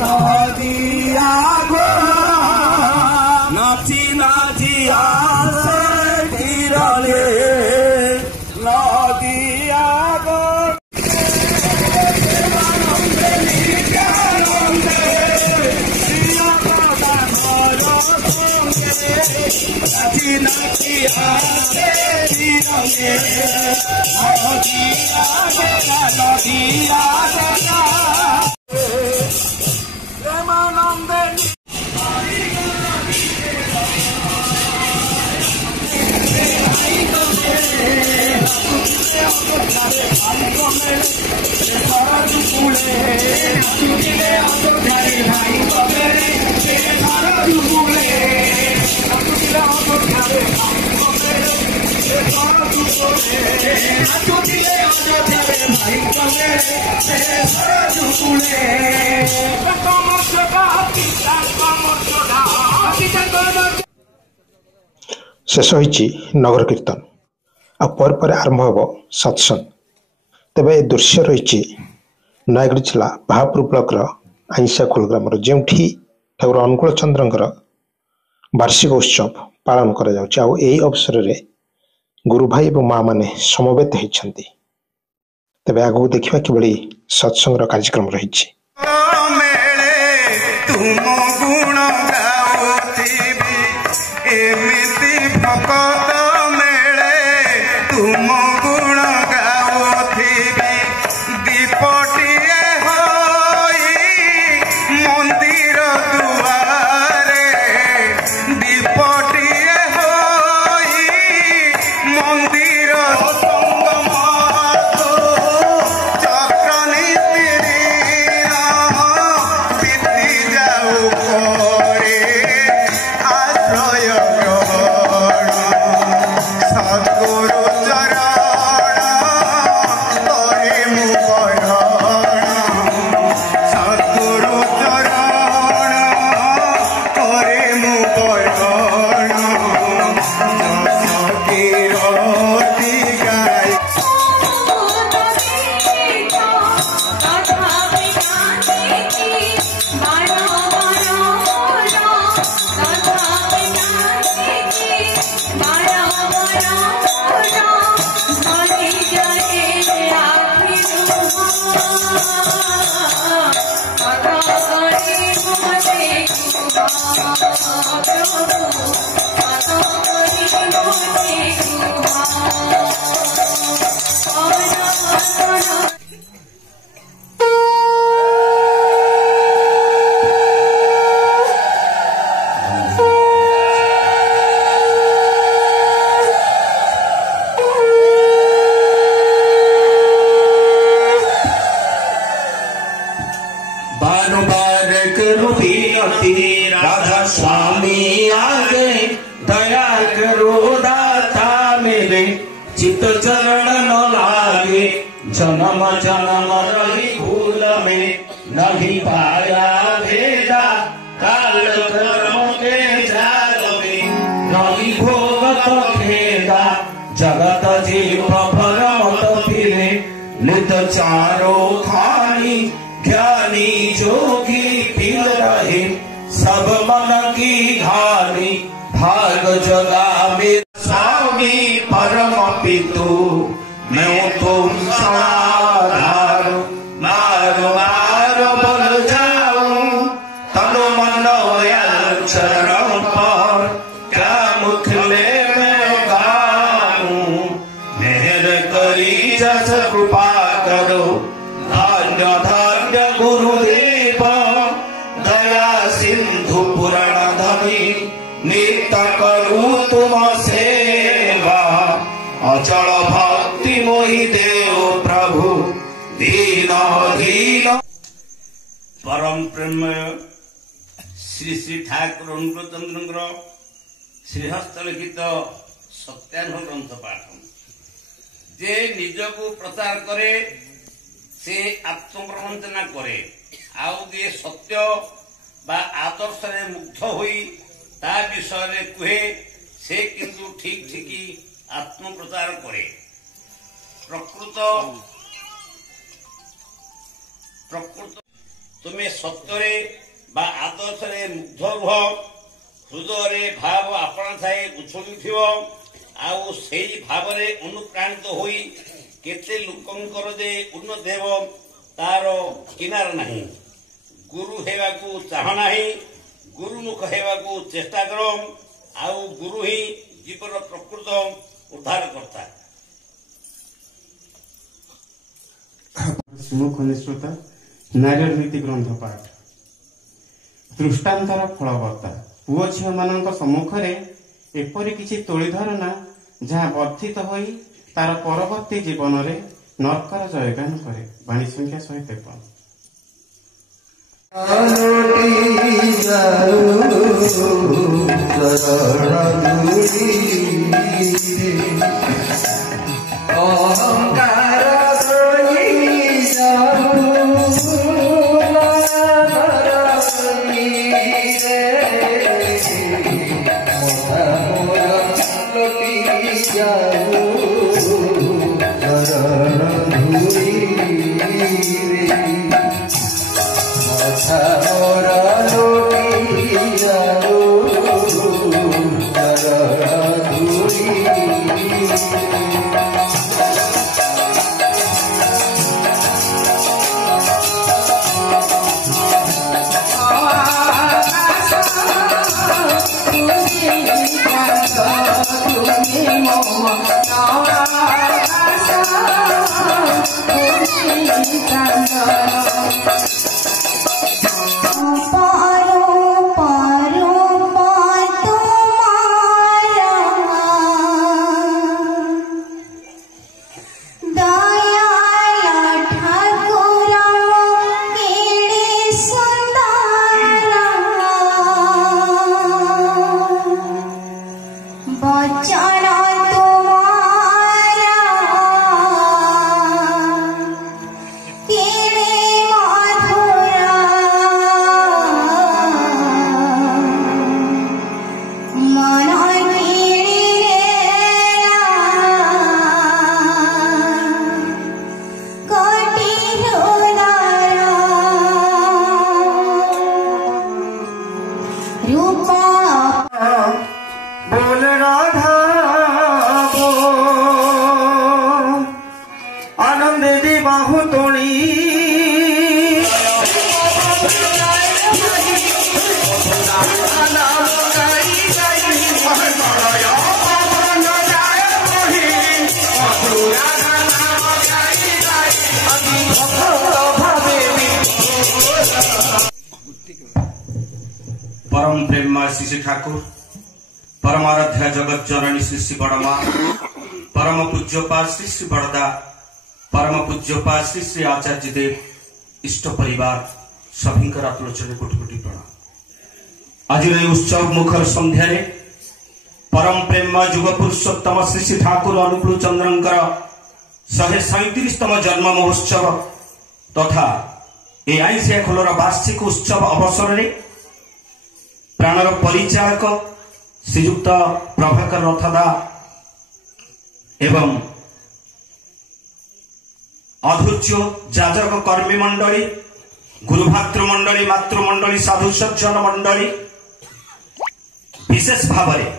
নদিয়া গো নাচি নাচি আসে তীরলে নদিয়া গো নাচি নাচি আসে তীরলে নদিয়া গো নদিয়া গো প্রেমানন্দে शेष होइछि नगर कीर्तन पर आरंभ हम सत्संग। तेबे ए दृश्य रही नयगढ़ जिला भापुर ब्लॉक आईसा खोल ग्राम जो ठाकुर अनुकूल चंद्र वार्षिक उत्सव पालन कर अवसर में गुरु भाई और माँ माने समवेत होती। तेबे आगू देखा कि सत्संग कार्यक्रम रही। राधा स्वामी आगे दया करो दाता मेरे चित चरण न लागे जन्म जन्म रही भूल में नहीं पाया भेदा काल कर्म के जाल में नहीं भोगत भेदा जगत जीव भरमत फिरे नित चारो खानी ज्ञानी जोगी पील रहे सब मन की हानि भाग जगा में स्वामी परम पितु मैं तुम सनाधार मारो मारो बल जाऊं तनु मन चरण पर क्या मुखले में गाऊं मेहर करी जस कृपा करो धन्य धन्य गुरुदेव दया सिंधु पुराण धनी नित्य करू तुम सेवा अचल भक्ति मोहि देव प्रभु दीन दीन परम प्रेम श्री श्री ठाकुर अनुकूल चंद्र श्रीहस्त लिखित सत्यानुभव ग्रंथ पाठ जे निजको प्रचार करे से आत्मप्रवंचना करे आउ जे सत्य बा आदर्श रे मुग्ध होई ता विषय रे कुहे से किंतु ठीक ठीक आत्म प्रचार करे प्रकृत तुमे सत्य बा आदर्शरे मुग्ध रुह हृदय भाव आपण थाए उछुली आउ से भाव अनुप्राणित होई केते लोकंकर जे उन्नत देव तार किनार नहीं गुरु हेवाकू चाह नहीं गुरुमुख हेवाकू चेष्टा कर आउ गुरु ही जीवन प्रकृत उद्धार करता। सुमुख निश्चिता नारी नीति ग्रंथ पाठ दृष्टांतर फलवत्ता पुओ झील मान सम्मुखें एपरी किछि तोली धरना जहाँ वर्धित होई तार परवर्ती जीवन में नरकर जयगान करे। वाणी संख्या 153। परम प्रेम श्री श्री ठाकुर परम आराध्या जगत जननी श्री श्री बड़मा परम पूज्यपा श्री श्री बड़दा परम पूज्यपा श्री श्री आचार्य देव इष्ट परिवार सभी आत्मचरण कोटि कोटि प्रणाम। आज उत्सव मुखर संध्या परम प्रेम युग पुरुषोत्तम श्री श्री ठाकुर अनुकूल चंद्रंकर 137तम जन्म महोत्सव तथा ए आईसीए खोलर वार्षिक उत्सव अवसर में प्राणर परिचायक श्रीयुक्त प्रभाकर रथदा एवं अधूर्य जाजक कर्मी मंडली गुरुभातृ मंडली मातृमंडली साधु सज्जन मंडली विशेष भाव में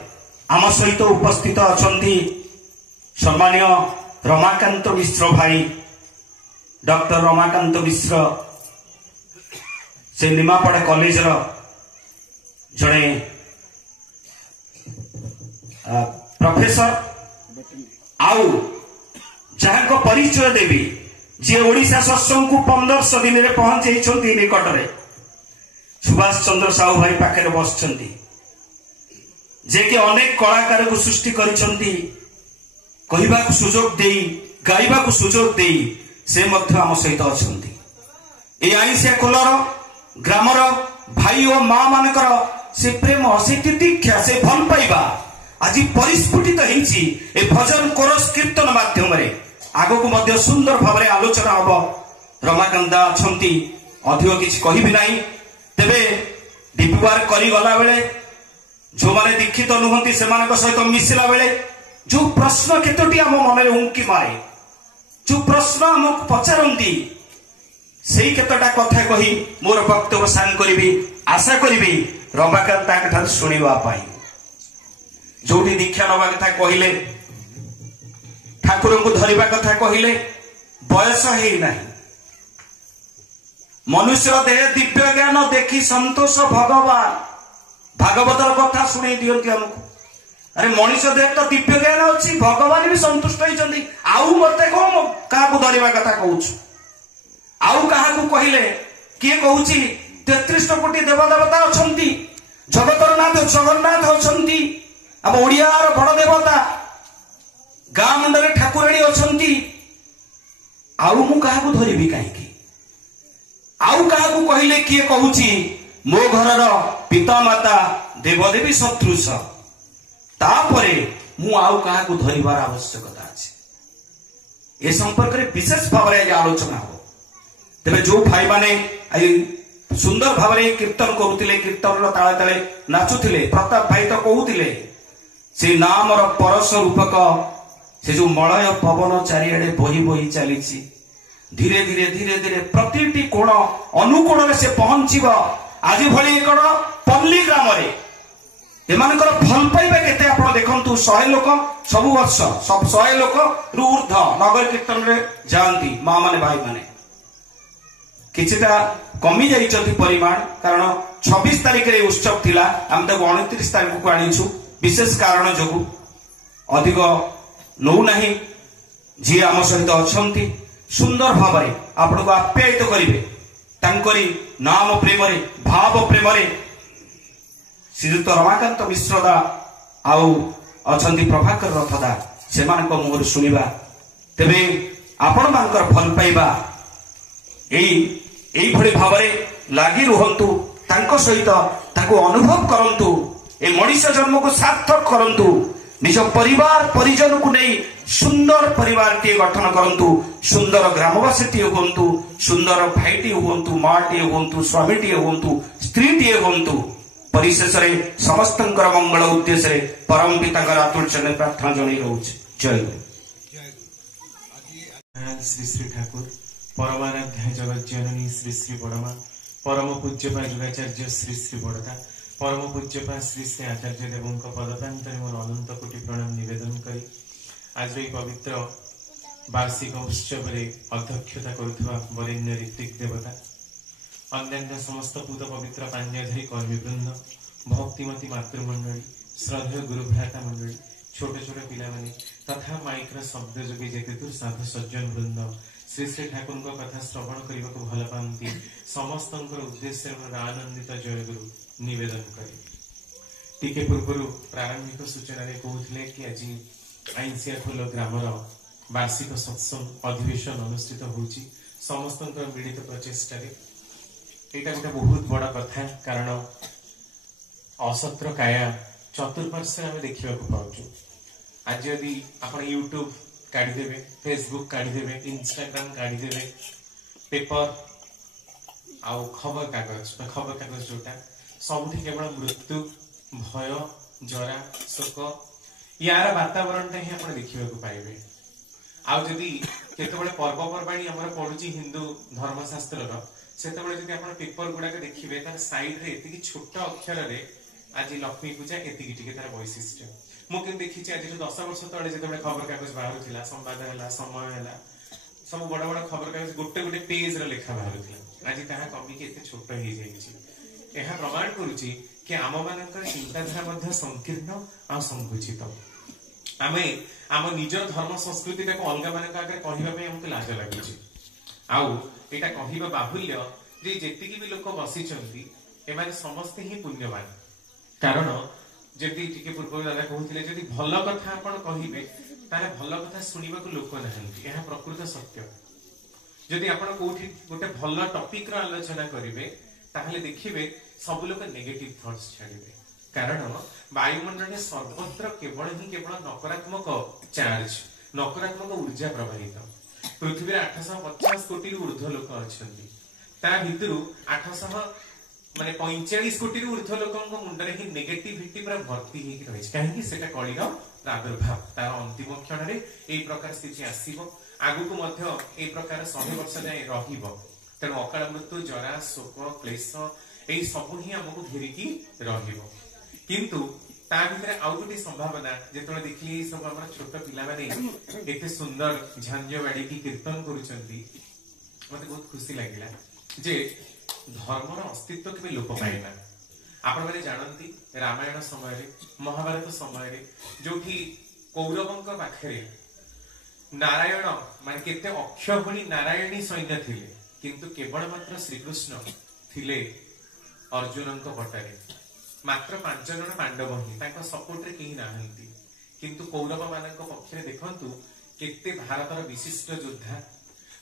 आम सहित उपस्थित अछंती सम्मान्य रमाकांत मिश्र भाई डॉक्टर रमाकांत मिश्र से निमापड़ा कॉलेज जड़े प्रोफेसर आउ जहाँ को परिचय देवी जी ओडिशा सत्संग को 1500 दिन में पहुंचे निकट में सुभाष चंद्र साहू भाई पाखे बस जे कि अनेक कलाकार को सृष्टि करिसंती कहवा सुजोग दे गाइबा सुजोग दे से मध्य आम सहित अछंती। ए आईसिया खोलर ग्रामर भाई और माँ मानकर से प्रेम से तितिक्षा से भल पाइबा आज परिस्फुटित होईची ए भजन कोरस कीर्तन माध्यम रे आगो को मध्य सुंदर भाव में आलोचना हबो। रमाकांता अछंती अधिक किछि कहिबि नाही। तेबे डिब्यूआर करी गला बेले जो माने दीक्षित नुहंती सेमानक सहित मिसिला बेले जो प्रश्न केतोटी आम मन में उंकी मारे जो प्रश्न आमको पचारती सेई केतटा कथा कही मोर वक्तव्य सांग करी आशा करी रमाकांत शुणा जो दीक्षा नवा कथा कहले ठाकुर को धरवा कथा कहले बयस है मनुष्य देह दिव्य ज्ञान देखी संतोष भगवान भागवतर कथा शुणी दियंती हमको अरे मनुष्य देह तो दिव्य ज्ञान अच्छी भगवान भी संतुष्ट होती आउ मत क्या धरवा कथा कहूँ आउ क्या कहले किए कहूँ 33 कोटी देवदेवता अच्छा जगतर नाथ जगन्नाथ अच्छा आम ओडियार बड़ देवता गाँ मुंडे ठाकुराणी अच्छा आउ मु क्या धरबी कहीं आउ क्या कहले किए कहूँ मो घर पिता माता देवदेवी सदृश तापरे मु आउ क्या धरबार आवश्यकता अच्छे ए संपर्क में विशेष भाव में आलोचना हो तेरे जो भाई माने सुंदर भाव में कीर्तन करुले कीर्तन ताले ताले नाचुले प्रताप भाई तो कहते से नाम परस रूपक से जो मलय पवन चारिआडे बही बही चली धीरे धीरे धीरे धीरे प्रति कोण अनुकोण में से पहुंचब आज भली कौन पल्ली ग्राम एमानकर भल पाइबा केते आपण देखंतु 100 लोक सब वर्ष सब 100 लोक रु ऊर्ध नगर कीर्तन रे जानती मां माने भाई माने किछिटा कमी जाइछथि परिमाण कारण 26 तारिख रे उत्सव थिला हम तो 29 तारिख को आनिछु विशेष कारण जोगु अधिक नौ नाही जी आम सहित अछंती सुंदर भाव में आपण को आप्यायित करिवे तांकरी नाम प्रेम रे भाव प्रेम रे श्रीयुक्त रमाकांत मिश्रदा आउ अछंती प्रभाकर रथदा से मुहर शुणा तेरे आपण मानकर भल पाइबा एई भली भाव में लगी रुहंतु तांको सहित ताको अनुभव करंतु ए मनुष्य जन्म को सार्थक करंतु निज परिवार परिजन को नहीं सुंदर परिवार टे गठन करंतु सुंदर ग्रामवासी टे हुंतु सुंदर भाई टे हुंतु मां टे हुंतु स्वामी टे हुंतु स्त्री टे हुंतु परिशेष समस्त मंगल उद्देश्य परम पिता अतुल चरण प्रार्थना जन रोचे जय श्री श्री ठाकुर परमाराध्या जगत जननी श्री श्री बड़मा परम पूज्यपा युगाचार्य श्री श्री बड़दा परम पूज्यपा श्री श्री आचार्य देवों पदप्रांतर मोर अनंत कोटि प्रणाम निवेदन करी आज पवित्र वार्षिक उत्सव अध्यक्षता करुवा वरेण्य ऋत्विक देवता अन्य समस्त पूत पवित्र पाण्यधारी कर्मीवृंद भक्तिमती मातृमंडली श्रद्धेय गुरुभ्राता मंडली छोट छोट पिलामाने तथा माइक्र शब्द जोगे जेतेदूर साधु सज्जन वृंद श्री श्री ठाकुर कथा श्रवण करने को भल पाती समस्त उद्देश्य आनंदित जयगुरु निवेदन करे टिके पूर्व प्रारंभिक सूचना कहते कि आज आईसिया खोल ग्रामर वार्षिक सत्संग अधिवेशन अनुष्ठित होची समस्त मिलित प्रचेष्टा यहाँ गोटे बहुत बड़ा कथा कारण असत्र काया चतुर्पार्श्व आम देखा पाचु आज यदि आप यूट्यूब काढ़ीदेवे फेसबुक काढ़ीदेवे इंस्टाग्राम काढ़ीदेवे पेपर आउ खबर कागज जोटा सब केवल मृत्यु भय जरा शोक यार वातावरण ही आप देखा पाइबे आउ जदि केतबेले पर्वपर्वाणी आमर पड़ुची हिंदू धर्मशास्त्र से पेपर गुड़ाक देखिए तार साइड रे एति छोट अक्षर रे आज लक्ष्मी पूजा एति तार वैशिष्ट्य मुझे देखी आज 10 वर्ष तले जो खबर कागज बाहर संवाद है समय है सब बड़ बड़ खबर कागज गोटे गोटे पेज लेखा बाहर आज क्या कमिकी एत छोट हो जाए प्रमाण करुच्ची कि आम मान चिंताधारा संकीर्ण आ संकुचित आम आम निजर धर्म संस्कृति अलग मान कहवाई आमको लाज लगुच आउ एटा कहवा बाहुल्य जे जेतिकी भी लोक बसी एमाने समस्ते ही पुण्यवान कारण जदि टिके पूर्व दादा कहते जदि भल कथा आपण कहिबे ताले भल कथा सुनिबा को लोक नाहंती यह प्रकृत सत्य जदि आपण कोठी गोटे भल टॉपिक रा आलोचना करिवे ताहले देखिबे सब लोक नेगेटिव थॉट्स छाड़िबे कारण वायुमंडल में सर्वत्र केवल नकारात्मक चार्ज नकारात्मक ऊर्जा प्रवाहित पृथ्वी 850 कोटी ऊर्ध्व लोक अच्छा भितर 800 माने 45 कोटी ऊर्ध्व लोक मुंडरे ही नेगेटिविटी पूरा भर्ती होकर रही कहीं से कलिर प्रादुर्भाव तार अंतिम क्षण में यही प्रकार स्थिति आसो आगु को प्रकार 100 वर्ष जाए तेणु अकाल मृत्यु जरा शोक क्लेश यही सब ही आमको घेरिकी रहिबो किंतु ता भितर आउ गोटे संभावना जेतବେଳେ देखली सब हमर छोट पिला माने एते सुंदर झांझ बाड़ी की कीर्तन करूचंती मते बहुत खुशी लागिला जे धर्मर अस्तित्व केबे लोप पाइना आपण माने जानंती रामायण समय रे महाभारत समय रे जोठी कौरवंक पाखरे नारायण माने केते अक्षयणी नारायणी सैन्य थिले किंतु केवल मात्र श्रीकृष्ण थिले अर्जुनंक पटरे मात्र 5 जन पांडव ही तांको सपोर्ट रे केही नाहंती किंतु कौरव मानक पक्षरे देखंतु केते भारतर विशिष्ट योद्धा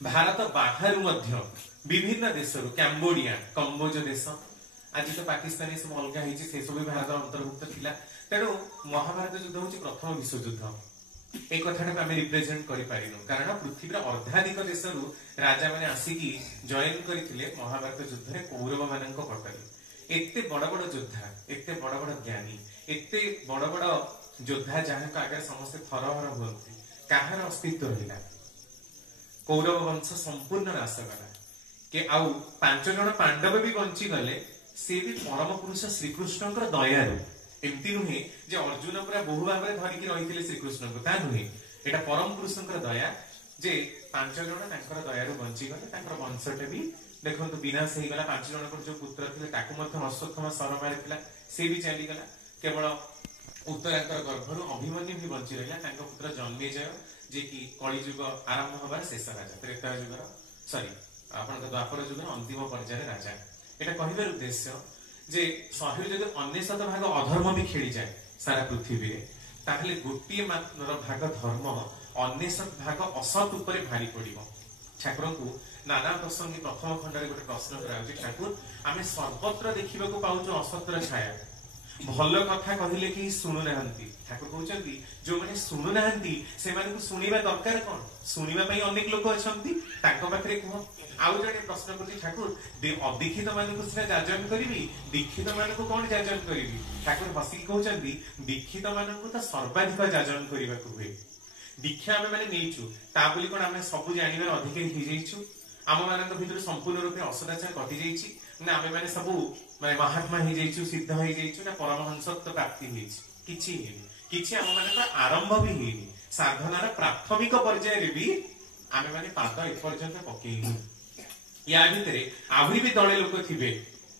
भारत बाहर मध्य विभिन्न देशरु कैम्बोडिया कंबोज देश आज तो पाकिस्तानी सब अलगा होइछि से सब भारत अंतर्भुक्त थिला तेणु महाभारत युद्ध होछि प्रथम विश्व युद्ध एक कथाटा आम रिप्रेजेंट करिपारिनु कारण पृथ्वीर अर्धाधिक देशरु राजा माने आसिकी जॉइन करथिले महाभारत युद्ध रे कौरव मानक पटरे एते बड़ बड़ योद्धा एते बड़ बड़ ज्ञानी एते बड़ बड़ योद्धा जहाँ आगे समस्त थरहर हुअନ୍ତି काहार अस्तित्व रहिला कौरव वंश संपूर्ण नाश गला के आउ 5 जन पांडव भी बंची गले से भी परम पुरुष श्रीकृष्ण दयारु एमती नुहे जे अर्जुन पूरा बहु भाव में धरिकी रही श्रीकृष्ण को ता नुहे एटा परम पुरुषंकर दया जे 5 जन तांकर दयारु बंची गले वंशटे भी देखो विनाश हो गला 5 जन जो पुत्र थे अश्वत्थामा सर मारिथिला से भी चली गला केवल उत्तरांकर गर्भरु अभिमन्यु भी बंची रहिला पुत्र जन्मेजय जे कि कली युग आरंभ होबार शेष राजा त्रेता युगर सॉरी आपन द्वापर युगर अंतिम पर्यायर राजा एटा कहिबार उद्देश्य जे शहर जदि 99 भाग अधर्म भी खेली जाए सारा पृथ्वी रे ताहले गोटिए मात्र भाग धर्म 99 भाग असत उपरे भारी पड़िबो ठाकुर को नाना प्रसंगी प्रथम खंड गोटे प्रश्न कराउछि ठाकुर आमे सर्वत्र देखिबा को पाउछु असतर छाया भल कथा कहले कि सुनु नाहंती ठाकुर कहउछंती जो माने सुनु नाहंती से माने को सुनिबा दरकार कोन सुनिबा पई अनेक लोक अछंती ताको पाखरे कह आउ जने प्रश्न करछि ठाकुर दे अदीक्षित माने को सिना जाजन करिवि दीक्षित माने को कोन जाजन करिवि ठाकुर हसी कहउछंती दीक्षित माने को त सर्वाधिक जाजन करिबा को हुए दीक्षा आमे माने नेइछु ता बोली कोन आमे सब जानिबार अधिकारी हि जाइछु आम मानक भितर संपूर्ण रूपे असदाचार कटि जाइछि ना आमे माने सब माने महात्मा हि जाइछु सिद्ध हि जाइछु ना परमहंसत्व प्राप्ति हिछि किछि हेनि किछि आम मानक आरंभ भी हेनि साधनार प्राथमिक पर्याय रे भी आमे माने पाद ए पर्यंत पकेइनु या भितरे आहुरी भी दळे लोक थिबे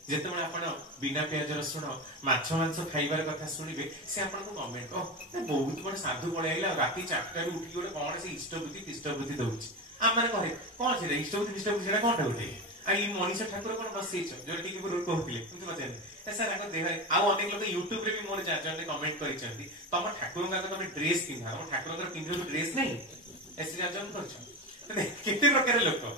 जेतेबेले आपण बिना प्याज रसुण माछ मांस खाइबार कथा सुनिबे से आपण को कमेंट बहुत बड़ साधु पळाइला राती 4टा रे उठी गोटे कोन से इष्टबुद्धि तिष्टबुद्धि दउछि आ माने कहे कोन से इष्टबुद्धि तिष्टबुद्धि सेटा कोनटा उठे आ ई मनीष ठाकुर कोन बसैछ जो टिके पर कहथिले बुझि पछन ऐसा राग देह आ अनेक लोक YouTube रे भी मोर जाजन कमेंट करिसंती तम ठाकुर का तमे ड्रेस पिन्हा तम ठाकुर का पिन्हो ड्रेस नहीं ऐसे जाजन करछ केते प्रकार लोक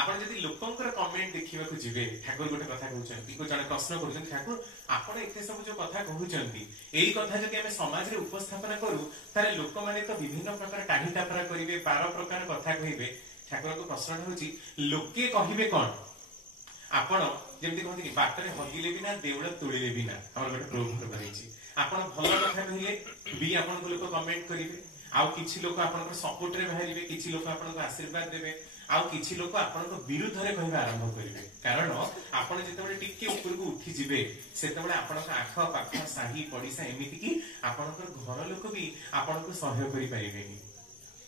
आपण जदि लोकंकर कमेंट देखिबा को जिवे ठाकुर गोटे कथा कहउछंती को जने प्रश्न करूछन ठाकुर आपण एते सब जो कथा कहउछंती एई कथा जदि हमें समाज रे उपस्थापना करू तारे लोक माने तो विभिन्न प्रकार टाही टापरा करिवे 12 प्रकार कथा कहिबे ठाकुर को प्रश्न होउची लोके कहिबे कोन आपण जेमति कहथि बाटरे हगिले बिना देउळ तोळिले बिना हमर गोटे प्रोग्राम करिछि आपण भलो कथा कहिले भी आपण को लोक कमेंट करिवे आउ किछि लोक आपण को सपोर्ट रे बाहरिबे किछि लोक आपण को आशीर्वाद देबे आउ किछि लोक आपण को विरुद्ध रे कहबा आरंभ करिवे कारण आपण जेतेबेले टिके ऊपर को उठी जिवे सेतेबेले आपण को आख पाख साही पडिसा एमिति कि आपण को घर लोक भी आपण को सहयोग करि परिबेनी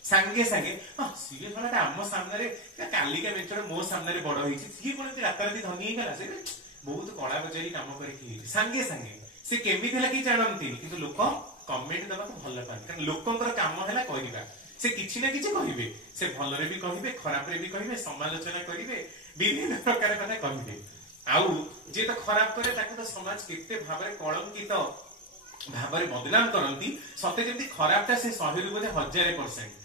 संगे संगे सीए फलाटा आम सामने रे कालिका मेचड़ मो सामने रे बड़ होइछि सी कोन राताराती धनी हे गला से बहुत कड़ा बजारी काम करिकि संगे संगे से केमिति लगी जानंती किंतु लोक कमेंट दबा को भल पानी कारण लोकंकर काम हैला कहबा से किछि ना किछि कहिबे से भल रे भी कहिबे खराब रे भी कहिबे समालोचना करिवे विभिन्न प्रकार कथा कहिबे आउ जे तो खराब करे ताको तो समाज केते भाबरे कलंकित भाबरे बदनाम करंती सते जेंति खराबटा से 100 रू बोले 1000%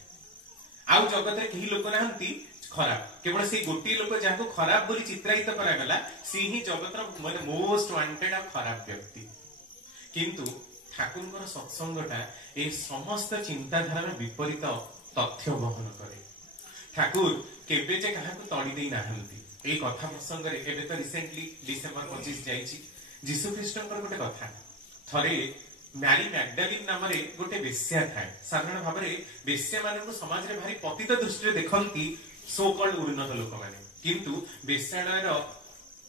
आउ जगत रे केही लोक नाहंती खराब केवल से गोटी लोक जाको खराब बोली चित्रायित करा गला सी ही जगत रो माने मोस्ट वांटेड आ खराब व्यक्ति किंतु ठाकुरଙ୍କର सत्संगटा ए समस्त चिंताधारार विपरीत तथ्य बहन करे ठाकुर केबे जे काहाकु तड़ी देई नाहंती ए कथा प्रसंग रे एबे तो रिसेंटली डिसेंबर 25 जाईची जीसु ख्रीष्टଙ୍କର गोटे कथा थरे मैरी मैगडालिन नाम रे गोटे बेश्या थाए साधारण भाव रे बेश्या मानकु समाज रे भारी पतित दृष्टि रे देखंती सो कल्ड उन्नत लोक माने किंतु बेश्यालयर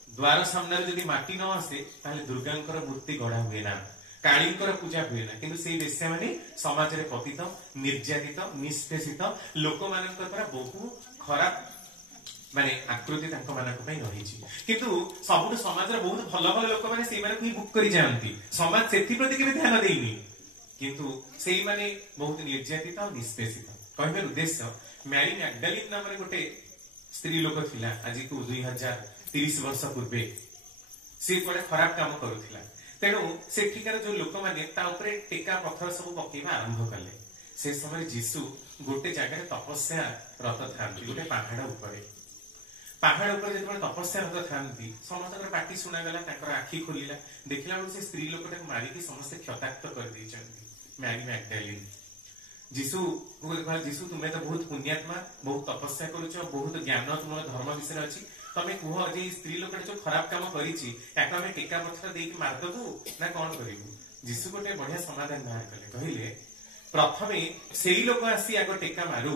द्वार सामने जदि माटी न आसे ताले दुर्गांकर मूर्ति गढ़ा हुए ना कालींकर पूजा हुए ना किंतु से बेश्या माने समाज रे पतित निर्यातित निष्पेषित लोक मानक द्वारा बहु खराब माने आकृति तांको मानक पई रहिछि किंतु सबुठ समाज रे बहुत भल भल लोक माने सेई माने ही बुक करि जानती समाज सेति प्रति के ध्यान देइनी किंतु सेई माने बहुत निर्यातित और निष्पेषित कहबे उद्देश्य मैरी मैगडालिन नाम रे गोटे स्त्री लोक थिला आज को 2030 वर्ष पूर्वे से कोडे खराब काम करूथिला तेणु सेठिकार जो लोक माने ता ऊपर टेका पत्थर सब पकेबा आरंभ कले से समय जीसु गोटे जगह तपस्या रत थांती गोटे पहाड़ ऊपर जो तपस्या रत थांती समस्त पार्टी शुणागला आखि खोलिला देखला से स्त्री लोक मारिकी समस्त क्षताक्त कर मैरी मैगडालिन जीसु जीसु तुम्हें तो बहुत पुण्यात्मा बहुत तपस्या करुच बहुत ज्ञान तुम धर्म विषय अच्छी तमें कह जे स्त्री लोक जो खराब काम करिछि याक आमे टेका पत्थर देके मारदबु ना कौन करिबु जीसु गोटे बढ़िया समाधान बाहर कले कहले प्रथमे सेई लोक आसी आगो टेका मारू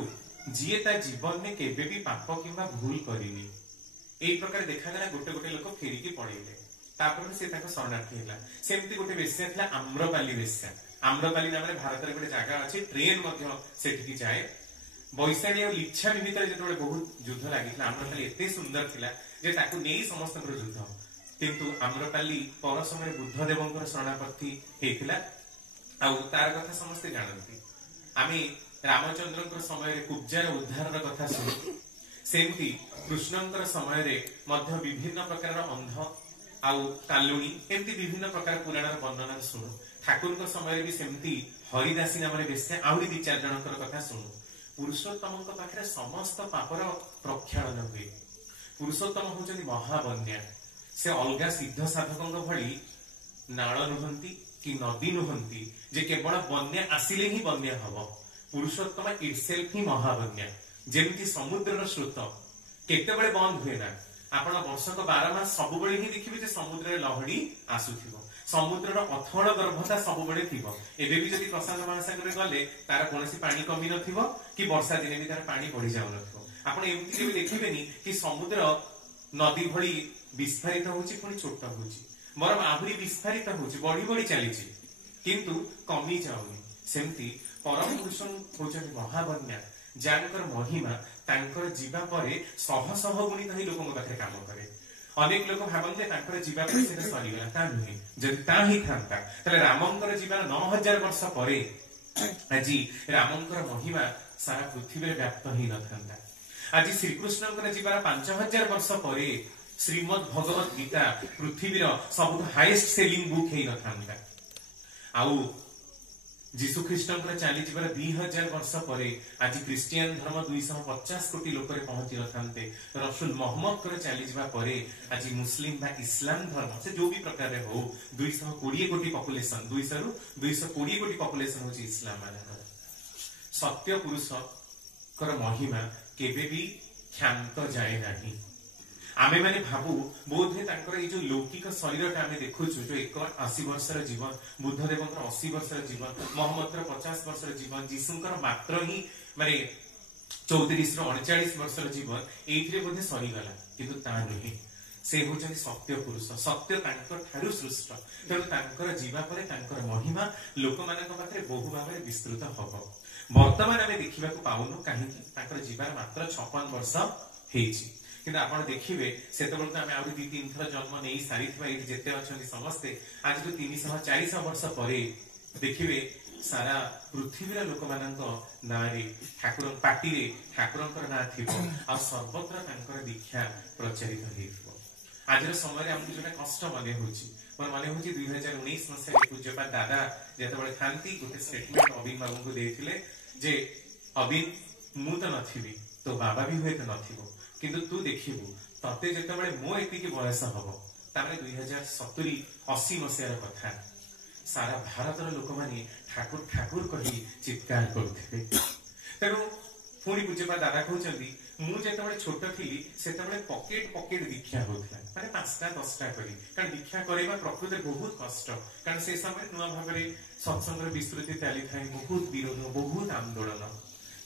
जीए ता जीवन में केबे भी पाप किंबा भूल करिनी एई प्रकार देखा गला गोटे गोटे लोक फेरिकी पड़ेले तापर से ताको शरणार्थी हैला सेमती गोटे वेश्या थिला आम्रपाली वेश्या आम्रपाली नाम रे भारत रे गोटे जगह अछि ट्रेन मध्य सेठी जाए बैशाणी और लिच्छामी भितर जो बहुत युद्ध लगी आम्रपाली एते सुंदर थिला जे ताकू नहीं समस्त युद्ध किंतु आम्रपाली पर समय बुद्ध देवंकर शरणार्थी हेतिला आउ तार कथा समस्त जानती आमे रामचंद्रंकर समय कुब्जार उद्धार कथा सुनु सेमती कृष्णंकर समय मध्य विभिन्न प्रकार अंध आउ कालुणी एमती विभिन्न प्रकार पुराण वर्णना सुनु ठाकुर समय भी सेमती हरिदासी नाम बेश्या आहरी 2-4 जनकर कथा सुनु पुरुषोत्तम पाखे समस्त पापर प्रक्षालन हुए पुरुषोत्तम होचंदी महाबन्या से अलगा सिद्ध साधकों भली नाल नुहंती कि नदी नुहंती जे केवल बन्या आसिले ही बन्या हब पुरुषोत्तम इटसेल्फ ही महाबन्या जेमती समुद्रर स्रोत केतेबेले बंद हुए ना आपण वर्षक 12 मास सबुबेले ही देखिबे जे समुद्रर लहड़ी आसुथिबो समुद्रर अथड़ गर्भता सबुबेले थिबो एबे भी जदि प्रशांत महासागर गले तार कोनोसी पानी कमी नथिबो कि वर्षा दिने भी तार पानी बढ़ी जाउ नथिबो आपण एमती केबे देखिबेनी कि समुद्र नदी भली विस्तारित होची पुनी छोट होची बरम आहुरी विस्तारित होची बढ़ी बढ़ी चलीची किंतु कमी जाउनी सेमती परम पुरुष होचन महाबन्या जानकर महिमा तांकर जीवा परे शह शह गुणित ही लोकन पाखे काम करे अनेक लोक भाबंते तांकर जीवा परे से सरीगला ता नुहे जदि ता ही थांता तले रामंकर जीवन 9000 वर्ष परे आजी रामंकर महिमा सारा पृथ्वी रे व्याप्त ही न थांता आज श्री कृष्णंकर जीवन 5000 वर्ष परे श्रीमद् भगवत गीता पृथ्वी रो सबुठ हाईएस्ट सेलिंग बुक हे न थांता आउ जीशु ख्रीष्टंकर चली जीवर 2000 वर्ष परे आज क्रिश्चियन धर्म 250 कोटी लोक रे पहुंची रथांते रसूल मोहम्मद कर चली जीवा परे आज मुस्लिम बा इस्लाम धर्म से जो भी प्रकार रे हो 220 कोटी पॉपुलेशन 200 रु 220 कोटी पॉपुलेशन होची इस्लाम मानकर सत्य पुरुष कर महिमा केबे भी क्षांत जाए नाही आमे माने भाबू बोधे तांकर ए जो लौकिक शरीरटा आमे देखुछु जो 80 वर्षर जीवन बुद्धदेवंकर 80 वर्षर जीवन मोहम्मदर 50 वर्षर जीवन जीसुंकर मात्र ही माने 34 रो 39 वर्षर जीवन एथिरे बोधे सरी गला किंतु ता नहे से होचन सत्य पुरुष सत्य तांकर ठारु सृष्ट तेणु तांकर जीवा परे तांकर महिमा लोक मानक पाखरे बहु भाबरे विस्तृत हबो वर्तमान आमे देखिबाकू पाउनु काहे तांकर जीवन मात्र 56 वर्ष हेची किंतु आपण देखिबे सेतबेल तो आमे आउरी 2-3 थर जन्म नै सारिथबा एठी जेते अछन्ती समस्ते आज जो 300-400 वर्ष परे देखिबे सारा पृथ्वीर लोक मानक नारे ठाकुर पार्टी रे ठाकुरंकर ना थिबो आ सर्वत्र तांकर दीक्षा प्रचारित हेइबो आज समय हमकु जोटा कष्ट माने होची पर माने होची 2019 मसिया पूज्यपा दादा जेतबेले थांती गोटे स्टेटमेंट अबिन बाबू को देथिले जे अबिन मु त नथिबी तो बाबा भी होय त नथिबो किंतु तू देखिबू तते जेतबेले मो एतिकी बयस हबो तामे 2070-80 मसियार कथा सारा भारतर लोक माने ठाकुर ठाकुर कही चित्कार करथिबे तेनु पुणी पूज्यपा दादा कहउचंदी मु जेतबेले छोट थिली सेतबेले पॉकेट दीक्षा होथला माने 5टा-10टा करी कारण दीक्षा करेबा प्रकृति बहुत कष्ट कारण से समय नुवा भाबरे सत्संगर विस्तृति चाली थाई बहुत विरोध बहुत आंदोलन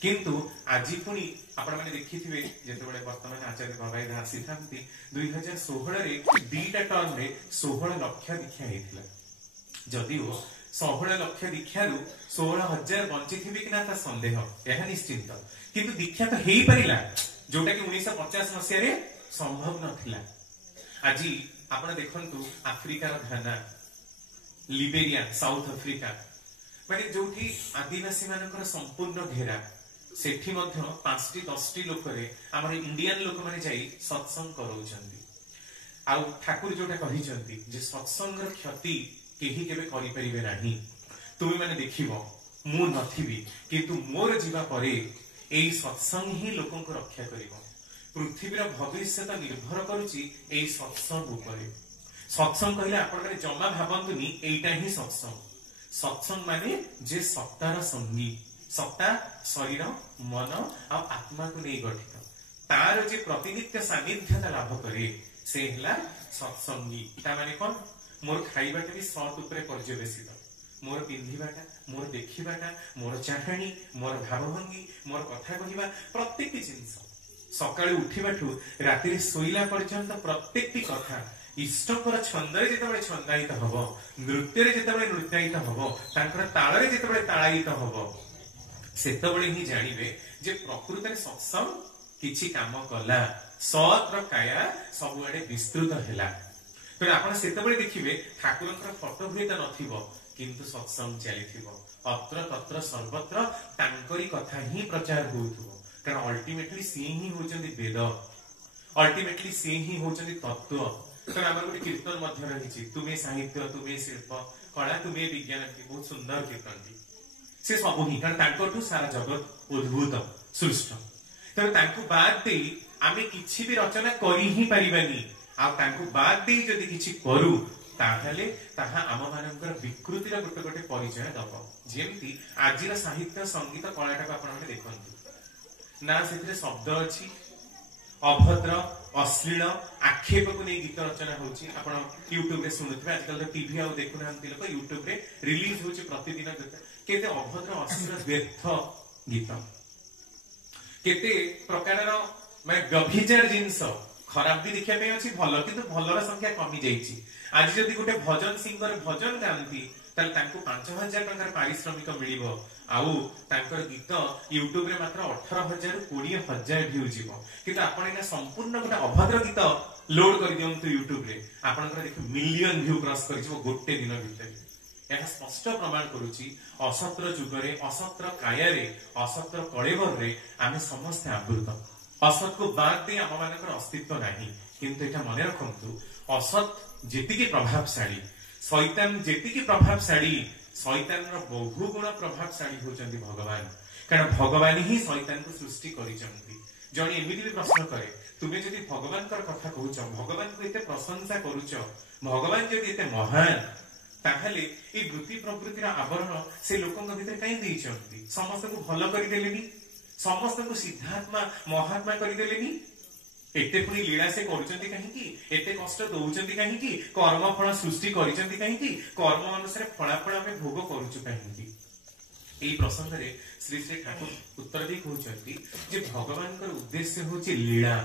किंतु आज पुणी आपण मैंने देखिथिबे जेतेबेले वर्तमान आचार्य भवाई आसी थांती 2016 रे दीटा टर्म रे 16 लाख दीक्षा हेतिला जदिओ 16 लाख दीक्षारू 16,000 बंची थिबे कि ना ता संदेह यह निश्चित किंतु दीक्षा तो हेई परिला जोटा कि 1950 मसिया रे संभव नथिला। आज आपण देखंतु अफ्रिकार घाना लिबेरिया साउथ अफ्रिका माने जोठी आदिवासी मानकर संपूर्ण घेरा सेठी मध्य 5-10 लोकरे हमर इंडियन लोक माने जाई सत्संग करौचंदी आ ठाकुर जोटा कहिचंदी जे सत्संग र क्षति केही केबे करि परिबे नाही तुमी माने देखिबो मु नथिबी किंतु मोर जीवा परे एई सत्संग ही लोकन को रक्षा करिवो पृथ्वीर भविष्य निर्भर करुची एई सत्संग उपरे। सत्संग कहले आपण माने जमा भाबंतुनी एईटा ही सत्संग सत्संग माने जे सत्तार संगी सत्ता शरीर मन आ आत्मा को नहीं गठित तार जे प्रतिनित्य सानिध्यता लाभ करे से हला सत्संगी ता माने कोन मोर खाइबाटा भी सत उपरे पर्यवेसित मोर पिंधिबाटा मोर देखिबाटा मोर चाहणी मोर भावभंगी मोर कथा कहिबा प्रत्येक जिंस सकाळे उठिबाठू राति रे सोइला पर्यंत प्रत्येक कथा इष्टकर छंदरे जेतेबेले छंदायित हबो नृत्य रे जेतेबेले नृत्यायित हबो तांकर ताळ रे जेतेबेले ताळायित हबो सेतेबेले ही जानिबे जे प्रकृति रे सत्संग किछि काम कला सत्र काया सब आडे विस्तृत हैला पर आपण सेतेबेले देखिबे ठाकुरकर फोटो हुए त नथिबो किंतु सत्संग चलिथिबो अत्र तत्र सर्वत्र तांकरी कथा ही प्रचार होउथबो कारण अल्टीमेटली सी ही होचंदी वेद अल्टीमेटली सी ही होचंदी तत्व तो आम गोटे कीर्तन मध्य रही तुम्हें साहित्य तुम्हें शिल्प कला तुम्हें विज्ञान बहुत सुंदर कीर्तन से सब ही कारण सारा जगत उद्भूत सृष्ट तेज तांको बाद दे आमे किछि भी रचना करी ही परिबानी आ तांको बाद दे जदि किछि करू ताहले ताहा आम मानकर विकृतिर गोटे गोटे परिचय दब जेमती आजिर साहित्य संगीत कलाटा आपण माने देखंतु ना सेथिरे शब्द अछि अभद्र अश्लील आक्षेप को नहीं गीत रचना होची आपण YouTube रे सुनुथबे आजकल तो टीवी आ देखु नांती लोक YouTube रे रिलीज होची प्रतिदिन केते अभद्र अश्लील व्यर्थ गीत केते प्रकारर मैं गभिचार जिंस खराब भी देखिया पे अछि भलो किंतु भलोर संख्या कमी जाईची आज जदि गोटे भजन सिंगर भजन गांती ताले तांको 5,000 टंकार पारिश्रमिक मिलिबो आउ तांकर गीत YouTube रे मात्र 18,000 रु 20,000 व्यू जीवो किंतु आपण एना संपूर्ण गोटे अभद्र गीत लोड कर दियंतु YouTube रे आपनकर देख मिलियन व्यू क्रॉस कर जीवो गोटे दिन भितर यह स्पष्ट प्रमाण करूची असत्र जुगरे असत्र कायारे असत्र कलेवर रे आमे समस्त आवृत असत को बाद दे आम मानकर अस्तित्व नाही किंतु एटा मने रखंतु असत जेतिके प्रभावशाली शैतान जेतिके प्रभावशाली शैतान रो बहु गुण प्रभावशाली होचंती भगवान कारण भगवान ही शैतान को सृष्टि करिसंती जणी एमिति भी प्रश्न करे तुमे जदि भगवान कर कथा कहूछ भगवान को एते प्रशंसा करूछ भगवान जदि एते महान ताहले ए वृत्ति प्रवृत्तिर आवरण से लोकन भीतर काई देइछंती समस्त को भलो करि देलेनी समस्त को सिद्धात्मा महात्मा करि देलेनी एते पुनी लीला से करूचंती काहे की एते कष्ट दउचंती काहे की कर्म फल सृष्टि करिचंती काहे की कर्म अनुसार फलाफल हमें भोग करूचु काहे की एई प्रसंग रे श्री श्री ठाकुर उत्तर दे कहउचंती जे भगवान कर उद्देश्य होची लीला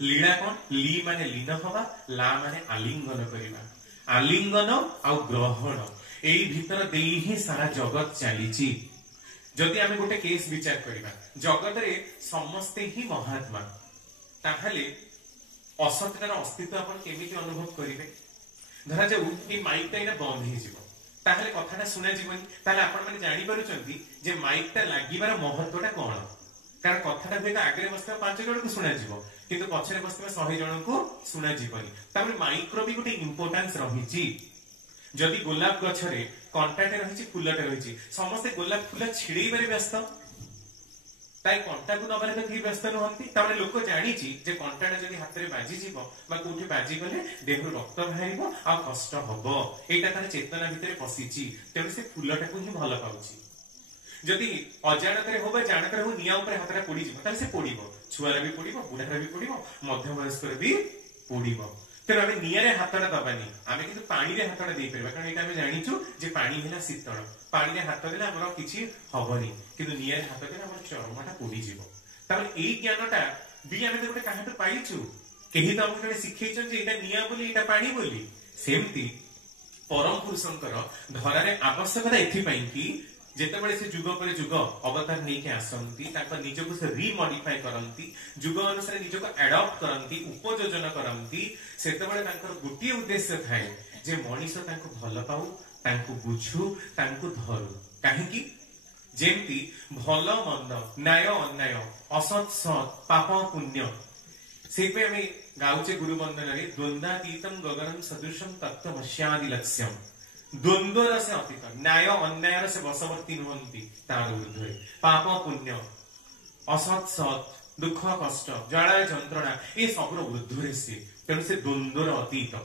लीला कोन ली माने लीन हवा ला माने आलिंगन करिबा आलिंगन आ ग्रहण एई भीतर देई ही सारा जगत चलीची जदि आमे गोटे केस विचार करिबा जगत रे समस्ते ही महात्मा ताहले असत्यतार अस्तित्व आपण केमिति अनुभव करिवे धरा जाऊ ई माइकटा इना बंद हे जिवो ताहले कथाटा सुना जीवनी ताहले आपण माने जानि पारुचंती जे माइकटा लागिबार महत्वटा कोन कारण कथाटा होय आगे बसता 5 जण को सुना जीवो किंतु पछरे बसता 100 जण को सुना जीवनी तापर माइक रो भी गोटे इंपोर्टेंस रहिची जदि गोलाप गछरे कंटाटे रहिची फुलटे रहिची समस्त गोलाप फुल छिड़ीबारे व्यस्त ताई कंटा को नबारे तो व्यस्त नहंती तामे लोक जानिची जे कंटाटा जदि हाथ रे बाजी जीवो बा कोठी बाजी गले देह रक्त बाहरिबो आ कष्ट हबो एटा तार चेतना भितरे पसिची तेने से फुलटा को ही भलो पाउची जदि अजाणतरे हो बा जानतरे हो निया ऊपर हाथरा पड़ी जीवो ताले से पड़ीबो छुआरा भी पड़ीबो बुढ़ारा भी पड़ीबो मध्यम वयस्कर भी पड़ीबो तेणु आम निआरे हाथटा दबानी आम कि पानी रे हाथटा दे पार कारण यहाँ जाचु जे पानी है शीतल पानी रे हाथ देले आम कि हबनी कि निआरे हाथ देले आम चर्मटा पोड़ीज यही ज्ञानटा भी आम गोटे क्या पाइचु कहीं तो आमको शिखई निआ बोली एटा पानी बोली सेमती परम पुरुषंकर धरारे आवश्यकता एथिपाई कि जेतेबेले से जुग पर जुग अवतार नहीं आसती निजको से रिमॉडिफाई करती जुग अनुसार निजको एडॉप्ट करती उपयोजन करती सेतेबेले गोटे उद्देश्य थाए जे मनीष तांको भल पाऊ तांको बुझू तांको धरू कहीं जेमती भल मंद न्याय अन्याय असत सत पाप पुण्य से गाउचे गुरु वंदन द्वंद्वातीतम गगनम सदृशम तत्वमस्यादि लक्ष्यम द्वंद्वर से अतीत न्याय अन्याय से वशवर्ती नुहंती तार ऊर्ध्वे पाप पुण्य असत सत दुख कष्ट ज्वाला जंत्रणा ये सबुर ऊर्ध्वे से तेणु से द्वंद्वर अतीत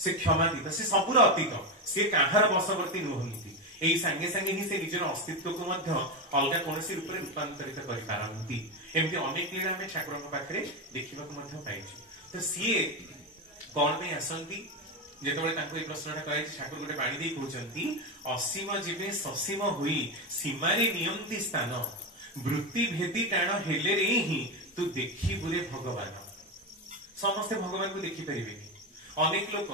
से क्षमातीत से सबुर अतीत से काहार वशवर्ती नुहंती यही सांगे सांगे ही से निजर अस्तित्व को अलग कौन रूप में रूपांतरित करती एमती अनेक लीला आम ठाकुर पाखे देखा पाइछु तो सी कौन पे आसती जिते प्रश्नटा कर ठाकुर गोटे बाणी दे कहते असीम जीवे ससीम हुई सीमारे नियंती स्थान वृत्ति भेदी टाण हेले रे ही तू देखी बुरे भगवान समस्ते भगवान को देखी पारे अनेक लोक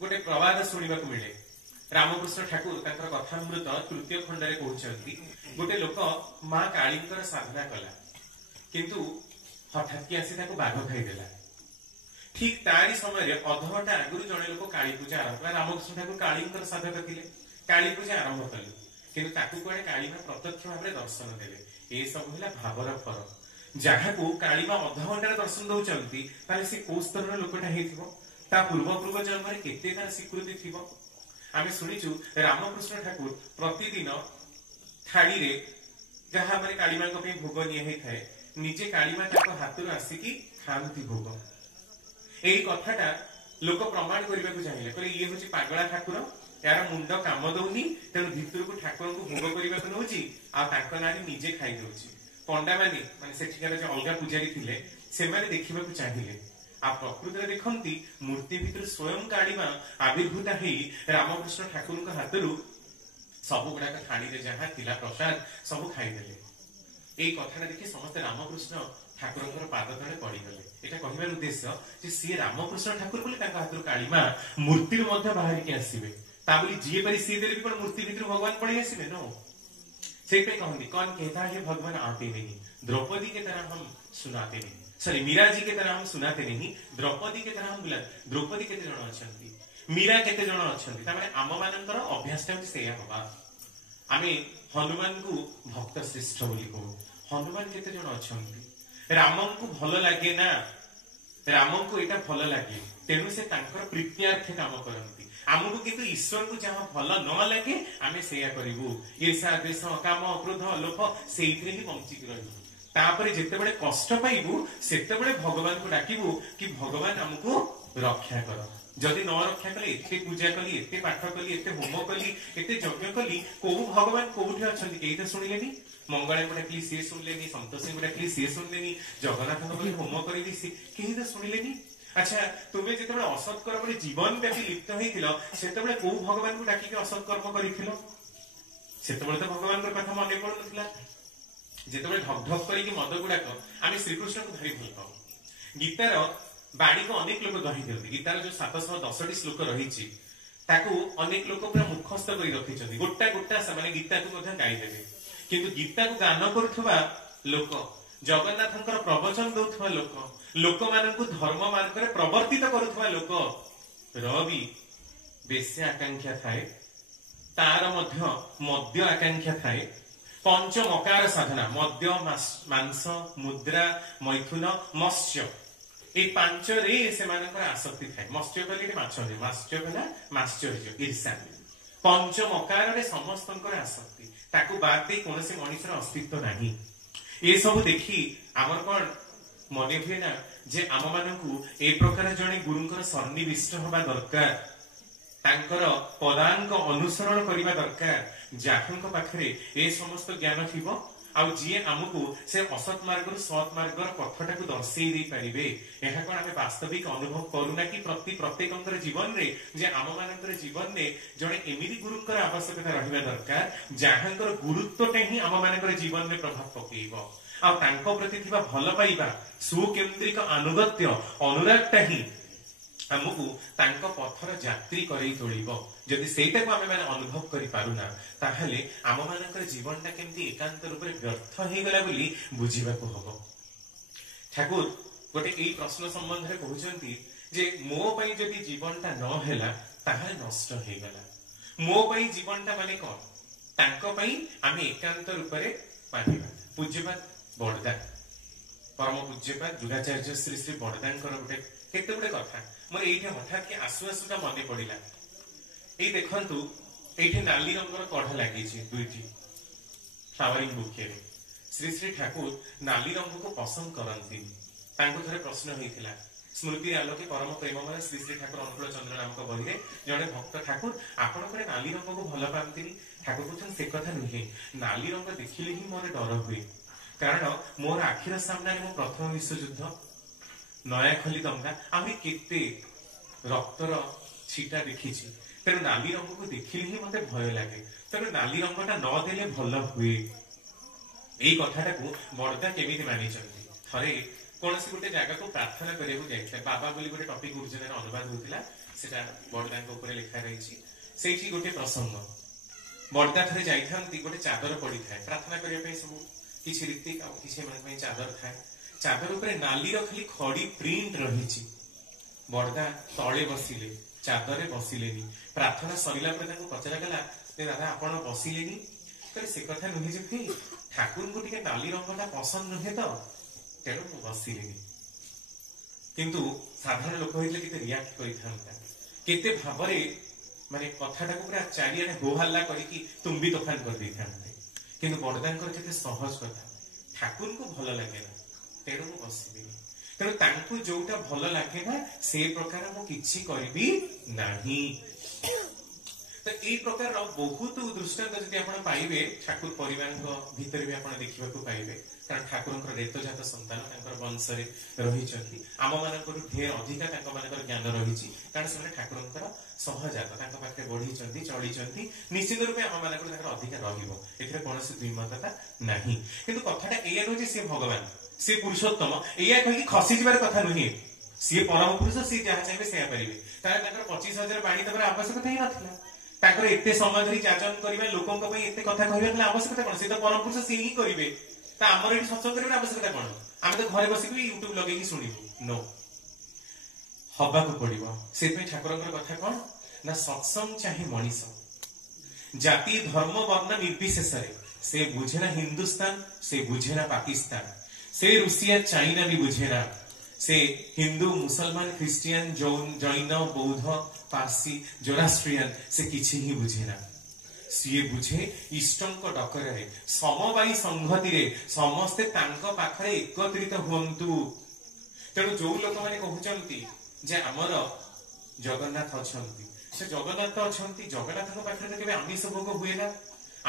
गोटे प्रवाद शुणा मिले रामकृष्ण ठाकुर कथामृत तृतीय खंडे कहते गोटे लोक माँ काली साधना कला किंतु हठात कि आसी बाघ खाईदेला ठीक तारी समय अधघंटा आगुरी जड़े लोक काली पूजा आरंभ रामकृष्ण ठाकुर काली साधक थे काली पूजा आरंभ कले किंतु ताकू कड़े कालीमा प्रत्यक्ष भाव में दर्शन देले ये सब है भावर फरक जहाँ को कालीमा अधघंटा दर्शन दौरान सी कौ स्तर लोकटा होता पूर्व पूर्व जन्म केते तार स्वीकृति थी आम शुणीचु रामकृष्ण ठाकुर प्रतिदिन थाड़ी रे जहाँ मैंने कालीमा भोग निये निजे कालीमा हाथ आसिकी खाती भोग यही कथाटा लोक प्रमाण करने को चाहिए कहले ये हूँ पागला ठाकुर यार मुंड काम दौनी तेणु भितर को ठाकुर को भोग करने को नौची ना निजे खाई दौची पंडा माने सेठिकार जो अलग पूजारी थे से देखा चाहिए आ प्रकृति देखती मूर्ति भितर स्वयं कालीमा आविर्भूता हो रामकृष्ण ठाकुर हाथ सब गुड़ाक थाड़ी जहाँ थिला प्रसाद सब खाईदे यही कथा देखिए समस्ते रामकृष्ण ठाकुर पाद तले पड़गले यहाँ कहबार उद्देश्य जे सी रामकृष्ण ठाकुर बोले हाथ कालीमा मूर्ति बाहर के आसवे जी पारी सी देले भी मूर्ति भितर भगवान पड़े आसवे नो से कहती कौन कहता है भगवान आते नहीं द्रौपदी के तरह हम सुनाते नहीं सॉरी मीरा जी के तरह हम सुनाते नहीं द्रौपदी के तरह हम बुला द्रौपदी केते जण अछंती मीरा केते जण अछंती ता माने आम मानकर अभ्यासटा सेया हवा आमे हनुमान को भक्त श्रेष्ठ बोली कहू हनुमान केते जण अछंती रामन को भल लगे ना रामन को यहाँ भल लगे तेणु से प्रीत्यार्थ काम करती आमको किंतु ईश्वर को जहाँ भल न लगे आम से ईर्षा द्वेष काम क्रोध लोभ से ही बंचिक रही जितेबले कष्ट पाइबू से भगवान को डाकबू कि भगवान आमको रक्षा कर जदि न रक्षा कले एते पूजा कली एते पाठ कली एते होम कली एते यज्ञ कली को भगवान कोठी अछंती केही तो सुनिलेनी मंगला को डाकली सी सुनलेनी संतोषी को डाकली सी सुनलेनी जगन्नाथ को होम करी सी केही तो सुनिलेनी अच्छा तुम्हें जिते असत कर्म जीवन व्यापी लिप्त होइथिलो सेतेबेले को भगवान को डाकी असत कर्म करिथिलो सेतेबेले तो भगवान को कथा मन पड़ नथिला जेतेबेले ढक ढक करी मद गुडाक आम श्रीकृष्ण को भारी भल पाऊ गीतार बाणी को अनेक लोग गही दिखती गीतार जो 710 श्लोक रही अनेक लोग पूरा मुखस्थ कर रखी गोटा गोटा से गीता को गाईदेवे किंतु गीता को गान करुवा लोक जगन्नाथ प्रवचन दौथुवा लोक मानक धर्म मार्ग प्रवर्तित करुवा लोक रवि बेश्या आकांक्षा थाए तार मद्य आकांक्षा थाए पंच मकार साधना मद्य मांस मुद्रा मैथुन मत्स्य ये पांच रे से आसक्ति थाए मत्स्य कले मत्स्य कला माश्चर्य ईर्षा पंच मकार रे समस्त आसक्ति ताकू बाद दे कौन से मनुष्य अस्तित्व नहीं ये सब देखी आमर कौन मन हुए ना जे आम मानू ए प्रकार जड़े गुरुंकर सन्निविष्ट हवा दरकार तांकर पदांक अनुसरण करने दरकार जहाँ पाखे ए समस्त ज्ञान थी ଆଉ ଯିଏ ଆମକୁ ସେ ଅସତ୍ ମାର୍ଗରୁ ସତ୍ ମାର୍ଗର ପଥଟାକୁ ଦର୍ଶେଇ ଦେଇ ପାରିବେ। ଏହା କଣ ଆମେ ବାସ୍ତବିକ ଅନୁଭବ କରୁନା କି ପ୍ରତ୍ୟେକଙ୍କର ଜୀବନରେ ଯେ ଆମ ମାନଙ୍କର ଜୀବନରେ ଜଣେ ଏମିତି ଗୁରୁଙ୍କର ଆବଶ୍ୟକତା ରହିବା ଦରକାର ଯାହାଙ୍କର ଗୁରୁତ୍ୱଟା ହିଁ ଆମ ମାନଙ୍କର ଜୀବନରେ ପ୍ରଭାବ ପକେଇବ। ଆଉ ତାଙ୍କ ପ୍ରତି ଥିବା ଭଲ ପାଇବା, ସୁକେନ୍ଦ୍ରିକ ଆନୁଗତ୍ୟ, ଅନୁରାଗଟା ହିଁ ଆମକୁ ତାଙ୍କ ପଥର ଯାତ୍ରୀ କରେଇ ତୋଳିବ। ଯଦି ସେଇଟାକୁ ଆମେ ମାନେ ଅନୁଭବ କରିପାରୁନା ତାହେଲେ ଆମ ମାନଙ୍କର ଜୀବନଟା କେମିତି ଏକାନ୍ତ ରୂପରେ ବ୍ୟର୍ଥ ହେଇଗଲା ବୋଲି ବୁଝିବାକୁ ହବ। ଠାକୁର ଗୋଟେ ଏଇ ପ୍ରଶ୍ନ ସମ୍ବନ୍ଧରେ କହୁଛନ୍ତି ଯେ ମୋ ପାଇଁ ଯଦି ଜୀବନଟା ନ ହେଲା ତାହେଲେ ନଷ୍ଟ ହେଇଗଲା। ମୋ ପାଇଁ ଜୀବନଟା ମାନେ କଣ? ତାଙ୍କ ପାଇଁ ଆମେ ଏକାନ୍ତ ରୂପରେ ମାନିବା। ପୂଜ୍ୟପାଦ ବଡ଼ଦା, ପରମ ପୂଜ୍ୟପାଦ ଯୁଗାଚାର୍ଯ୍ୟ ଶ୍ରୀ ଶ୍ରୀ ବଡ଼ଦାଙ୍କର ଗୋଟେ କେତେ ଗୁଡେ କଥା ମୋର ଏଇଠି ହଠାତ୍ କି ଆସୁ ଆସୁକା ମନେ ପଡିଲା। ଏଇ ଦେଖନ୍ତୁ, ଏଇଠି ନାଲି ରଙ୍ଗର କଢ ଲାଗିଛି ଦୁଇଟି ଫ୍ଲାୱାରିଂ ବୁକେରେ। ଶ୍ରୀ ଶ୍ରୀ ଠାକୁର ନାଲି ରଙ୍ଗକୁ ପସନ୍ଦ କରନ୍ତିନି। ତାଙ୍କୁ ଥରେ ପ୍ରଶ୍ନ ହେଇଥିଲା ସ୍ମୃତି ଆଲୋକେ ପରମ ପ୍ରେମମୟ ଶ୍ରୀ ଶ୍ରୀ ଠାକୁର ଅନୁକୂଳ ଚନ୍ଦ୍ର ନାମକ ବହିରେ, ଜଣେ ଭକ୍ତ ଠାକୁର ଆପଣ କଣ ନାଲି ରଙ୍ଗକୁ ଭଲ ପାଆନ୍ତିନି? ଠାକୁର କହୁଛନ୍ତି ସେ କଥା ନୁହେଁ, ନାଲି ରଙ୍ଗ ଦେଖିଲେ ହିଁ ମୋର ଡର ହୁଏ। କାରଣ ମୋର ଆଖିର ସାମ୍ନାରେ ମୁଁ ପ୍ରଥମ ବିଶ୍ୱଯୁଦ୍ଧ, ନୟାଖଲି ଦଙ୍ଗା, ଆହୁରି କେତେ ରକ୍ତର ଛିଟା ଦେଖିଛି। ତେଣୁ ନାଲି ରଙ୍ଗକୁ ଦେଖିଲେ ହିଁ ମତେ ଭୟ ଲାଗେ। ତେଣୁ ନାଲି ରଙ୍ଗଟା ନ ଦେଲେ ଭଲ ହୁଏ। ଏଇ କଥାଟାକୁ ବଡ଼ଦା କେମିତି ମାନିଛନ୍ତି? ଥରେ କୌଣସି ଗୋଟେ ଜାଗାକୁ ପ୍ରାର୍ଥନା କରିବାକୁ ଯାଇଥିଲେ। ବାବା ବୋଲି ଗୋଟେ ଟପିକ ଗୁରୁଜନରେ ଅନୁବାଦ ହଉଥିଲା, ସେଟା ବଡ଼ଦାଙ୍କ ଉପରେ ଲେଖା ରହିଛି। ସେଇଠି ଗୋଟେ ପ୍ରସଙ୍ଗ, ବଡ଼ଦା ଥରେ ଯାଇଥାନ୍ତି, ଗୋଟେ ଚାଦର ପଡିଥାଏ ପ୍ରାର୍ଥନା କରିବା ପାଇଁ, ସବୁ କିଛି ରୀତିକ ଆଉ କିଛି ଏମାନଙ୍କ ପାଇଁ ଚାଦର ଥାଏ। ଚାଦର ଉପରେ ନାଲିର ଖାଲି ଖଡି ପ୍ରିଣ୍ଟ ରହିଛି। ବଡ଼ଦା ତଳେ ବସିଲେ, ଚାଦରରେ ବସିଲେନି। ପ୍ରାର୍ଥନା ସରିଲା ପରେ ତାଙ୍କୁ ପଚରାଗଲା, ଦାଦା ଆପଣ ବସିଲେନି? କହିଲେ ସେ କଥା ନୁହେଁ ଯେ ଭାଇ, ଠାକୁରଙ୍କୁ ଟିକେ ନାଲି ରଙ୍ଗଟା ପସନ୍ଦ ନୁହେଁ ତ, ତେଣୁ ମୁଁ ବସିଲିନି। କିନ୍ତୁ ସାଧାରଣ ଲୋକ ହେଇଥିଲେ କେତେ ରିଆକ୍ଟ କରିଥାନ୍ତା, କେତେ ଭାବରେ ମାନେ କଥାଟାକୁ ପୁରା ଚାରିଆଡେ ହୋହାଲ୍ଲା କରିକି ତୁମ୍ବି ତୋଫାନ କରିଦେଇଥାନ୍ତେ। କିନ୍ତୁ ବଡ଼ଦାଙ୍କର କେତେ ସହଜ କଥା, ଠାକୁରଙ୍କୁ ଭଲ ଲାଗେ ନା ତେଣୁ ମୁଁ ବସିବିନି। ତେଣୁ ତାଙ୍କୁ ଯୋଉଟା ଭଲ ଲାଗେ ନା ସେ ପ୍ରକାର ମୁଁ କିଛି କରିବି ନାହିଁ। ତ ଏଇ ପ୍ରକାର ବହୁତ ଦୃଷ୍ଟାନ୍ତ ଯଦି ଆପଣ ପାଇବେ ଠାକୁର ପରିବାରଙ୍କ ଭିତରେ ବି ଆପଣ ଦେଖିବାକୁ ପାଇବେ। କାରଣ ଠାକୁରଙ୍କର ରେତଜାତ ସନ୍ତାନ ତାଙ୍କର ବଂଶରେ ରହିଛନ୍ତି। ଆମ ମାନଙ୍କରୁ ଢେର ଅଧିକା ତାଙ୍କ ମାନଙ୍କର ଜ୍ଞାନ ରହିଛି, କାରଣ ସେମାନେ ଠାକୁରଙ୍କର ସହଜାତ, ତାଙ୍କ ପାଖରେ ବଢିଛନ୍ତି, ଚଳିଛନ୍ତି। ନିଶ୍ଚିତ ରୂପେ ଆମ ମାନଙ୍କର ତାଙ୍କର ଅଧିକା ରହିବ, ଏଥିରେ କୌଣସି ଦ୍ୱିମତତା ନାହିଁ। କିନ୍ତୁ କଥାଟା ଏଇଆ ନୁହେଁ ଯେ ସିଏ ଭଗବାନ, ସିଏ ପୁରୁଷୋତ୍ତମ, ଏଇଆ କହିକି ଖସିଯିବାର କଥା ନୁହେଁ। ସିଏ ପରମ ପୁରୁଷ, ସିଏ ଯାହା ଚାହିଁବେ ସେଇଆ କରିବେ। ତାହେଲେ ତାଙ୍କର 25,000 ବାଣୀ ଦେବାର ଆବଶ୍ୟକତା ହିଁ ନଥିଲା। ତାଙ୍କର ଏତେ ସମୟ ଧରି ଯାଜନ କରିବା, ଲୋକଙ୍କ ପାଇଁ ଏତେ କଥା କହିବାର ଆବଶ୍ୟକତା କଣ? ସେ ତ ପରମ ପୁରୁଷ, ସିଏ ହିଁ କରିବେ। ତ ଆମର ଏଠି ସତ୍ସଙ୍ଗ କରିବାର ଆବଶ୍ୟକତା କଣ? ଆମେ ତ ଘରେ ବସିକି ୟୁଟ୍ୟୁବ ଲଗେଇକି ଶୁଣିବୁ? ନୋ, ହବାକୁ ପଡିବ। ସେଥିପାଇଁ ଠାକୁରଙ୍କର କଥା କଣ ନା, ସତ୍ସଙ୍ଗ ଚାହେଁ ମଣିଷ, ଜାତି ଧର୍ମ ବର୍ଣ୍ଣ ନିର୍ବିଶେଷରେ। ସେ ବୁଝେ ନା ହିନ୍ଦୁସ୍ତାନ, ସେ ବୁଝେ ନା ପାକିସ୍ତାନ, ସେ ରୁଷିଆ ଚାଇନା ବି ବୁଝେ ନା, ସେ ହିନ୍ଦୁ ମୁସଲମାନ ଖ୍ରୀଷ୍ଟିଆନ ଜୈନ ବୌଦ୍ଧ ପାର୍ସି ଜୋରାଷ୍ଟ୍ରିଆନ ସେ କିଛି ହିଁ ବୁଝେ ନା। ସିଏ ବୁଝେ ଇଷ୍ଟଙ୍କ ଡକରାରେ, ସମବାୟୀ ସଂହତିରେ ସମସ୍ତେ ତାଙ୍କ ପାଖରେ ଏକତ୍ରିତ ହୁଅନ୍ତୁ। ତେଣୁ ଯୋଉ ଲୋକମାନେ କହୁଛନ୍ତି ଯେ ଆମର ଜଗନ୍ନାଥ ଅଛନ୍ତି, ସେ ଜଗନ୍ନାଥ ଅଛନ୍ତି, ଜଗନ୍ନାଥଙ୍କ ପାଖରେ ତ କେବେ ଆମିଷ ଭୋଗ ହୁଏ ନା।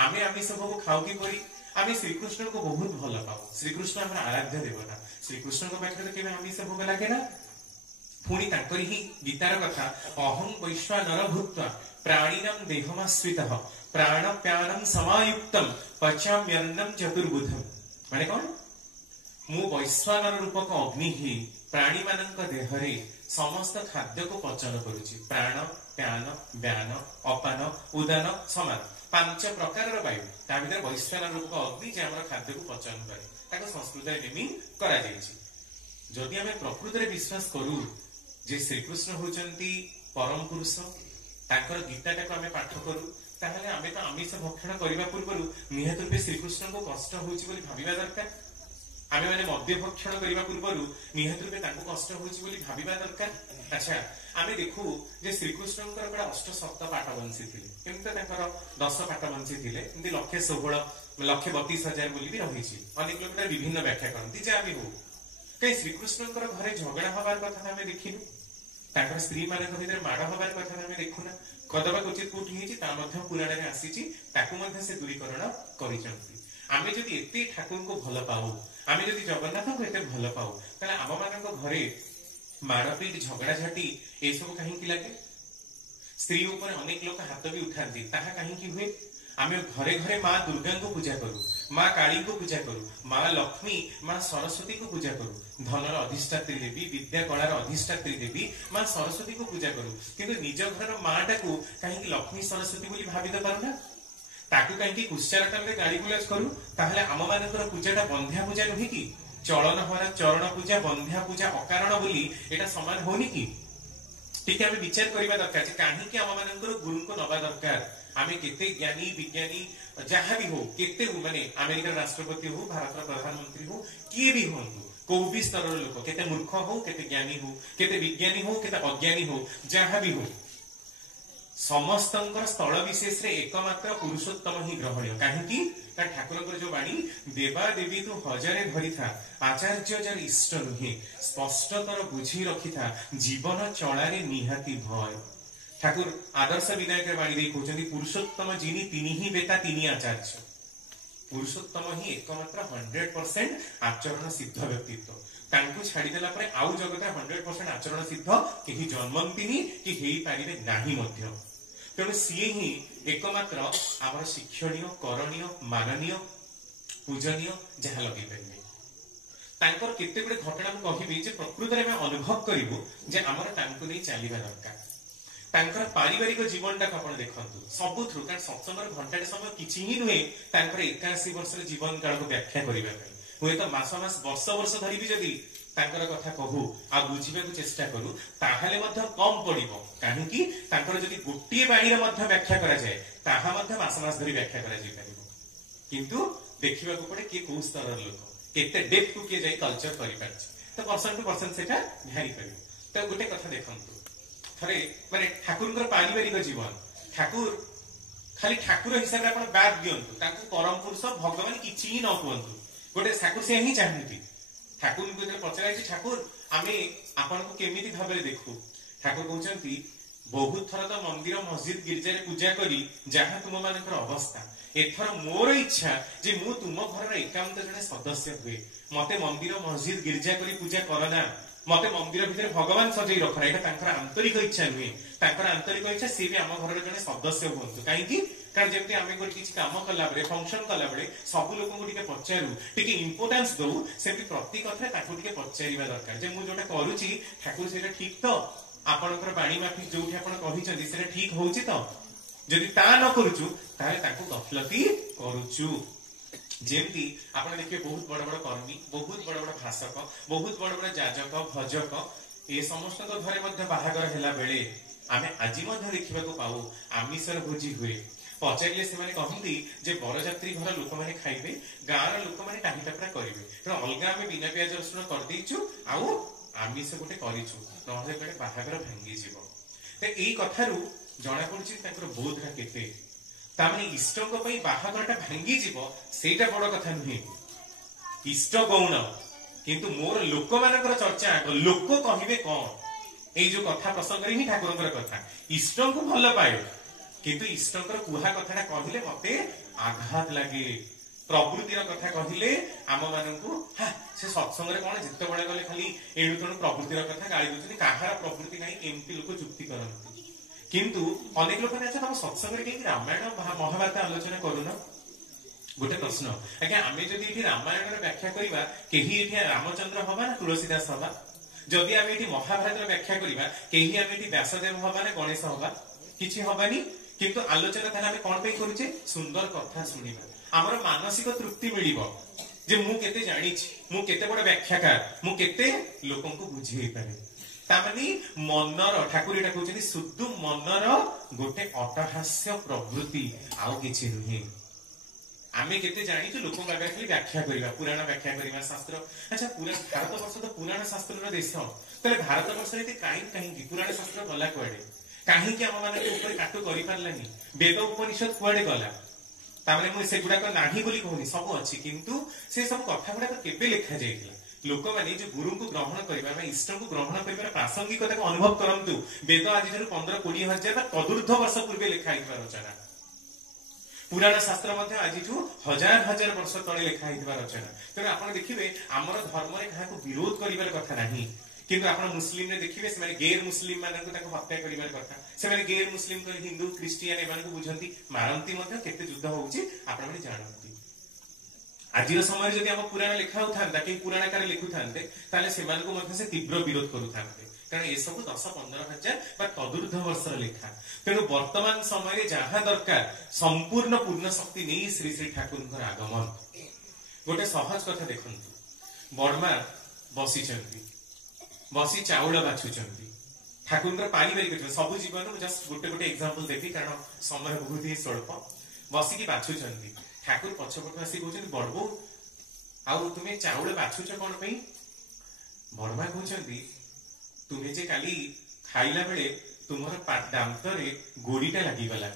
ଆମେ ଆମିଷ ଭୋଗ ଖାଉ କିପରି? ଆମେ ଶ୍ରୀକୃଷ୍ଣଙ୍କୁ ବହୁତ ଭଲ ପାଉ, ଶ୍ରୀକୃଷ୍ଣ ଆମର ଆରାଧ୍ୟ ଦେବତା, ଶ୍ରୀକୃଷ୍ଣଙ୍କ ପାଖରେ ତ କେବେ ଆମିଷ ଭୋଗ ଲାଗେ ନା। ପୁଣି ତାଙ୍କରି ହିଁ ଗୀତାର କଥା, ଅହଂ ବୈଶ୍ୱାନର ଭୂତ୍ୱା ପ୍ରାଣିନାଂ ଦେହମାଶ୍ରିତଃ ପ୍ରାଣ ପ୍ୟାନଂ ସମାୟୁକ୍ତଂ ପଚାମ୍ୟନ୍ନଂ ଚତୁର୍ବୁଧଂ। ମାନେ କଣ? ମୁଁ ବୈଶ୍ୱାନର ରୂପକ ଅଗ୍ନି ହିଁ ପ୍ରାଣୀ ମାନଙ୍କ ଦେହରେ ସମସ୍ତ ଖାଦ୍ୟକୁ ପଚନ କରୁଛି। ପ୍ରାଣ ପ୍ୟାନ ବ୍ୟାନ ଅପାନ ଉଦାନ ସମାନ 5 ପ୍ରକାରର ବାୟୁ, ତା ଭିତରେ ବୈଶ୍ୱାନର ରୂପକ ଅଗ୍ନି ଯେ ଆମର ଖାଦ୍ୟକୁ ପଚନ କରେ, ତାକୁ ସଂସ୍କୃତରେ ନେମିଂ କରାଯାଇଛି। ଯଦି ଆମେ ପ୍ରକୃତରେ ବିଶ୍ୱାସ କରୁ ଯେ ଶ୍ରୀକୃଷ୍ଣ ହଉଛନ୍ତି ପରମ ପୁରୁଷ, ତାଙ୍କର ଗୀତାଟାକୁ ଆମେ ପାଠ କରୁ, ତାହେଲେ ଆମେ ତ ଆମିଷ ଭକ୍ଷଣ କରିବା ପୂର୍ବରୁ ନିହାତି ରୂପେ ଶ୍ରୀକୃଷ୍ଣଙ୍କୁ କଷ୍ଟ ହଉଛି ବୋଲି ଭାବିବା ଦରକାର। ଆମେ ମାନେ ମଦ୍ୟ ଭକ୍ଷଣ କରିବା ପୂର୍ବରୁ ନିହାତି ରୂପେ ତାଙ୍କୁ କଷ୍ଟ ହଉଛି ବୋଲି ଭାବିବା ଦରକାର। ଆଚ୍ଛା, ଆମେ ଦେଖୁ ଯେ ଶ୍ରୀକୃଷ୍ଣଙ୍କର ଗୋଟେ 8 ପାଟ ବଂଶୀ ଥିଲେ, ଏମିତି ତାଙ୍କର 10 ପାଟ ବଂଶୀ ଥିଲେ, ଏମିତି 1,32,000 ବୋଲି ବି ରହିଛି। ଅନେକ ଲୋକ ବିଭିନ୍ନ ବ୍ୟାଖ୍ୟା କରନ୍ତି, ଯାହା ବି ହଉ। କାହିଁ ଶ୍ରୀକୃଷ୍ଣଙ୍କର ଘରେ ଝଗଡା ହବାର କଥା ଆମେ ଦେଖିନୁ, ତାଙ୍କର ସ୍ତ୍ରୀ ମାନଙ୍କ ଭିତରେ ମାଡ଼ ହବାର କଥା ଆମେ ଦେଖୁନା। କଦବା ଉଚିତ କୋଉଠି ହେଇଛି ତା ମଧ୍ୟ ପୁରାଣରେ ଆସିଛି, ତାକୁ ମଧ୍ୟ ସେ ଦୂରୀକରଣ କରିଛନ୍ତି। आमे जदि एते ठाकुर को भल पाऊ आमे जदि जगन्नाथ को एते भल पाऊ ताले आम मान घरे मारपीट झगड़ा झाटी ए सब कहीं लगे स्त्री ऊपर अनेक लोग हाथ भी उठाती ताहा कहीं हुए आमे घरे घरे माँ दुर्गा को पूजा करू माँ काली को पूजा करू माँ लक्ष्मी माँ सरस्वती को पूजा करू धनर अधिष्ठात्री देवी विद्या कलार अधिष्ठात्री देवी माँ सरस्वती को पूजा करू किंतु निज घर माँ टाकू कहीं लक्ष्मी सरस्वती बोली भावी तो पारुना ताकू कहीं कुश्चारटन रे गाड़ी गुलाज करू ताहले आम मानकर पूजाटा बंध्या पूजा नुहे कि चलन हरा चरण पूजा बंध्या पूजा अकारण बोली एटा समान होनी कि ठीक आम विचार करबा दरकार जे कहीं आम मानकर गुरु को नबा दरकार आमे केते ज्ञानी विज्ञानी जहाँ भी हो केते माने अमेरिका राष्ट्रपति हो भारत प्रधानमंत्री हो किए भी हो को भी स्तर लोक केते मूर्ख हो केते ज्ञानी हो केते विज्ञानी हो केते अज्ञानी हो जहाँ भी हो समस्त स्थल विशेष रे एकमात्र पुरुषोत्तम ही ग्रहणीय कहीं ठाकुर जो बाणी देवा देवी तू हजारे धरी था आचार्य जार इष्ट नुहे स्पष्टतर बुझी रखी था जीवन चलारे निहाती भय ठाकुर आदर्श विनायक बाणी दे कहते पुरुषोत्तम जिनी तिनी ही बेता तिनी आचार्य पुरुषोत्तम ही एकमात्र 100% आचरण सिद्ध व्यक्तित्व तांको छाड़ीदेला परे आउ जगत 100% आचरण सिद्ध केही जन्मंतिनी कि हेई पारिबे नाही मध्य तेणु सीए ही एकमात्र आमर शिक्षणीय करणीय माननीय पूजनीय जहाँ लगे पारे तांकर केते गुडे घटना मु कहिबी जे प्रकृत रे अनुभव करिवु जे आमर तांको नै चलीबा दरकार तांकर पारिवारिक जीवनटा आपण देखंतु सबुथ्रु कारण सत्संगर घंटाटे समय किछि ही नुहे तांकर 81 वर्ष जीवन काल को व्याख्या करिबा पई हुए तो मास मास वर्ष वर्ष धरि भी जदी तांकर कथा कहू आ बुझिबा को चेष्टा करू ताहाले मध्य कम पड़िबो काहे कि तांकर जदी गोटिए बाणीरे मध्य व्याख्या करा जाय ताहा मध्य मास मास धरि व्याख्या करा जाय परिबो किंतु देखिबा को पड़े के को स्तर लोक केते डेप्थ को के जाय कल्चर करि पाछ तो पर्सन टू पर्सन सेटा ध्यान करियो तो गोटे कथा देखंतु थरे माने ठाकुरकर पारिवारिक जीवन ठाकुर खाली ठाकुर हिसाब रे आपण बात दियंतु तांको परम पुरुष भगवान किछि ही न कुहंतु गोटे ठाकुर से ही चाहती ठाकुर को जब पचरा ठाकुर आमे आपण को केमिति भाबरे देखू ठाकुर कहउचंती बहुत थर तो मंदिर मस्जिद गिरजा रे पूजा करी जहां तुम मानकर अवस्था एथर मोर इच्छा जे मु तुम घर रे एकांत जने सदस्य हुए मते मंदिर मस्जिद गिरजा करी पूजा करना मते मंदिर भितर भगवान सजई रखना एटा तांकर आंतरिक इच्छा नुहे तांकर आंतरिक इच्छा से भी आम घर जने सदस्य हुंतु काहेकि कारण जेमति आमे कोइ किछि काम कला बरे फंक्शन कला बरे सब लोक को टिके पचारू टिके इंपोर्टेंस दउ सेमति प्रति कथा ताकू टिके पचारिबा दरकार जे मु जोटा करूची ठाकुर सेटा ठीक तो आपनकर बाणी माफी जोठी आपण कहिचंदी सेटा ठीक होउची तो जदि ता न करूचु ताले ताकू गफलती करूचु जेमती आपण देखिए बहुत बड़ बड़ कर्मी बहुत बड़ बड़ भाषक बहुत बड़ बड़ जाजक भजक ए समस्त को घरे मध्य बाहागर हेला बेले आमे आजि मध्य देखिबा को पाऊ आमिषर भोजी हुए पचारिले से माने कहंती जे बरजात्री घर लोक माने खाइबे गार लोक माने टाही टापरा करिवे तो अलगा आमे बिना प्याज रसुन कर देइछु आउ आमिष गोटे करिछु नहले बेले बाहागर भांगी जीवो ते एई कथारु जणा पड़छि ताकर बोधरा केते तामने इष्टक पई बाहागरटा भांगी जीवो सेटा बड़ कथा नुहे इष्ट गौण किंतु मोर लोक मानकर चर्चा लोक कहिबे कोन एई जो कथा प्रसंग रे ही ठाकुरकर कथा इष्ट को भल पाए किंतु इष्टकर कुहा कथाटा कहिले मते आघात लागे प्रवृत्तिर कथा कहिले आम माननकु हा से सत्संग रे कोन जित्त बळे गले खाली एणु तणु प्रवृत्तिर कथा गाली दउछथि काहार प्रवृत्ति नाही एमती लोक जुक्ति करନ୍ତି किंतु अनेक लोक ने अच्छा तम सत्संग रे कि रामायण महाभारत आलोचना करूना गोटे प्रश्न आज्ञा आमे जदि एठी रामायण रे व्याख्या करिबा केही एठी रामचंद्र हबा ना तुलसीदास हबा जदि आमे एठी महाभारत रे व्याख्या करिबा केही आमे एठी व्यासदेव हबा ना गणेश हबा किछि हबानी किंतु आलोचना थाने आमे कोन पे करूचे सुंदर कथा सुनिबा हमर मानसिक तृप्ति मिलिबो जे मु केते जानिछि मु केते बड़ व्याख्याकार मु केते लोकन को बुझेई पारे तामानी मनर ठाकुर एटा कहउछथि शुद्ध मनर गोटे अटहास्य प्रवृत्ति आउ किछि नुहे आमे केते जानिछु लोकन आगे खाली व्याख्या करिबा पुराण व्याख्या करिबा शास्त्र अच्छा पूरा भारत वर्ष तो पुराण शास्त्र रो देश तले भारत वर्ष रे काहे पुराण शास्त्र गला कोडे काहे कि हम माने ऊपर काटो करि पारलानी वेद उपनिषद कोडे गला तामने मु से गुडा को नाही बोली कहूनी सब अछि किंतु से सब कथा गुडा केबे लिखा जायतिला लोक माने जो गुरु को ग्रहण करिबा बा इष्ट को ग्रहण करिबा प्रासंगिकता को अनुभव करंतु वेद आज 15-20 हजार तदुर्ध वर्ष पूर्वे लिखा हिबार रचना पुराण शास्त्र मध्य आज हजार हजार वर्ष तले लिखा होता रचना। तेणु आप देखिए आमर धर्म क्या विरोध कर कथा नहीं, किंतु आप मुस्लिम ने देखिए से गैर मुस्लिम मानक हत्या कर कथा, से गैर मुस्लिम हिंदू क्रिश्चियन एम बुझती मारती केते युद्ध होउची आपण माने जानती। आज समय जदि आम पुराण लिखा होता कि पुराणकार लिखुते से तीव्र विरोध करुते, कारण ये सब 10-15 हजार तदुर्ध वर्षर लेखा। तेणु वर्तमान समय जहाँ दरकार संपूर्ण पूर्ण शक्ति नहीं श्री श्री ठाकुर आगमन। गोटे सहज कथा देखु, बड़मा बसी बसी चाउल बाछुंट ठाकुर पारिवारिक सब जीवन जस्ट गोटे गोटे एग्जांपल देवी कारण समय बहुत ही स्वल्प। बसिकी बाछुंट ठाकुर पछपट आसी कहते बड़बो आउ तुम्हें चाउल बाछुच कौन पे? बड़मा कहते तुम्हें जे काली खाइला बेले तुमर दांत रे गोड़ीटा लागिगला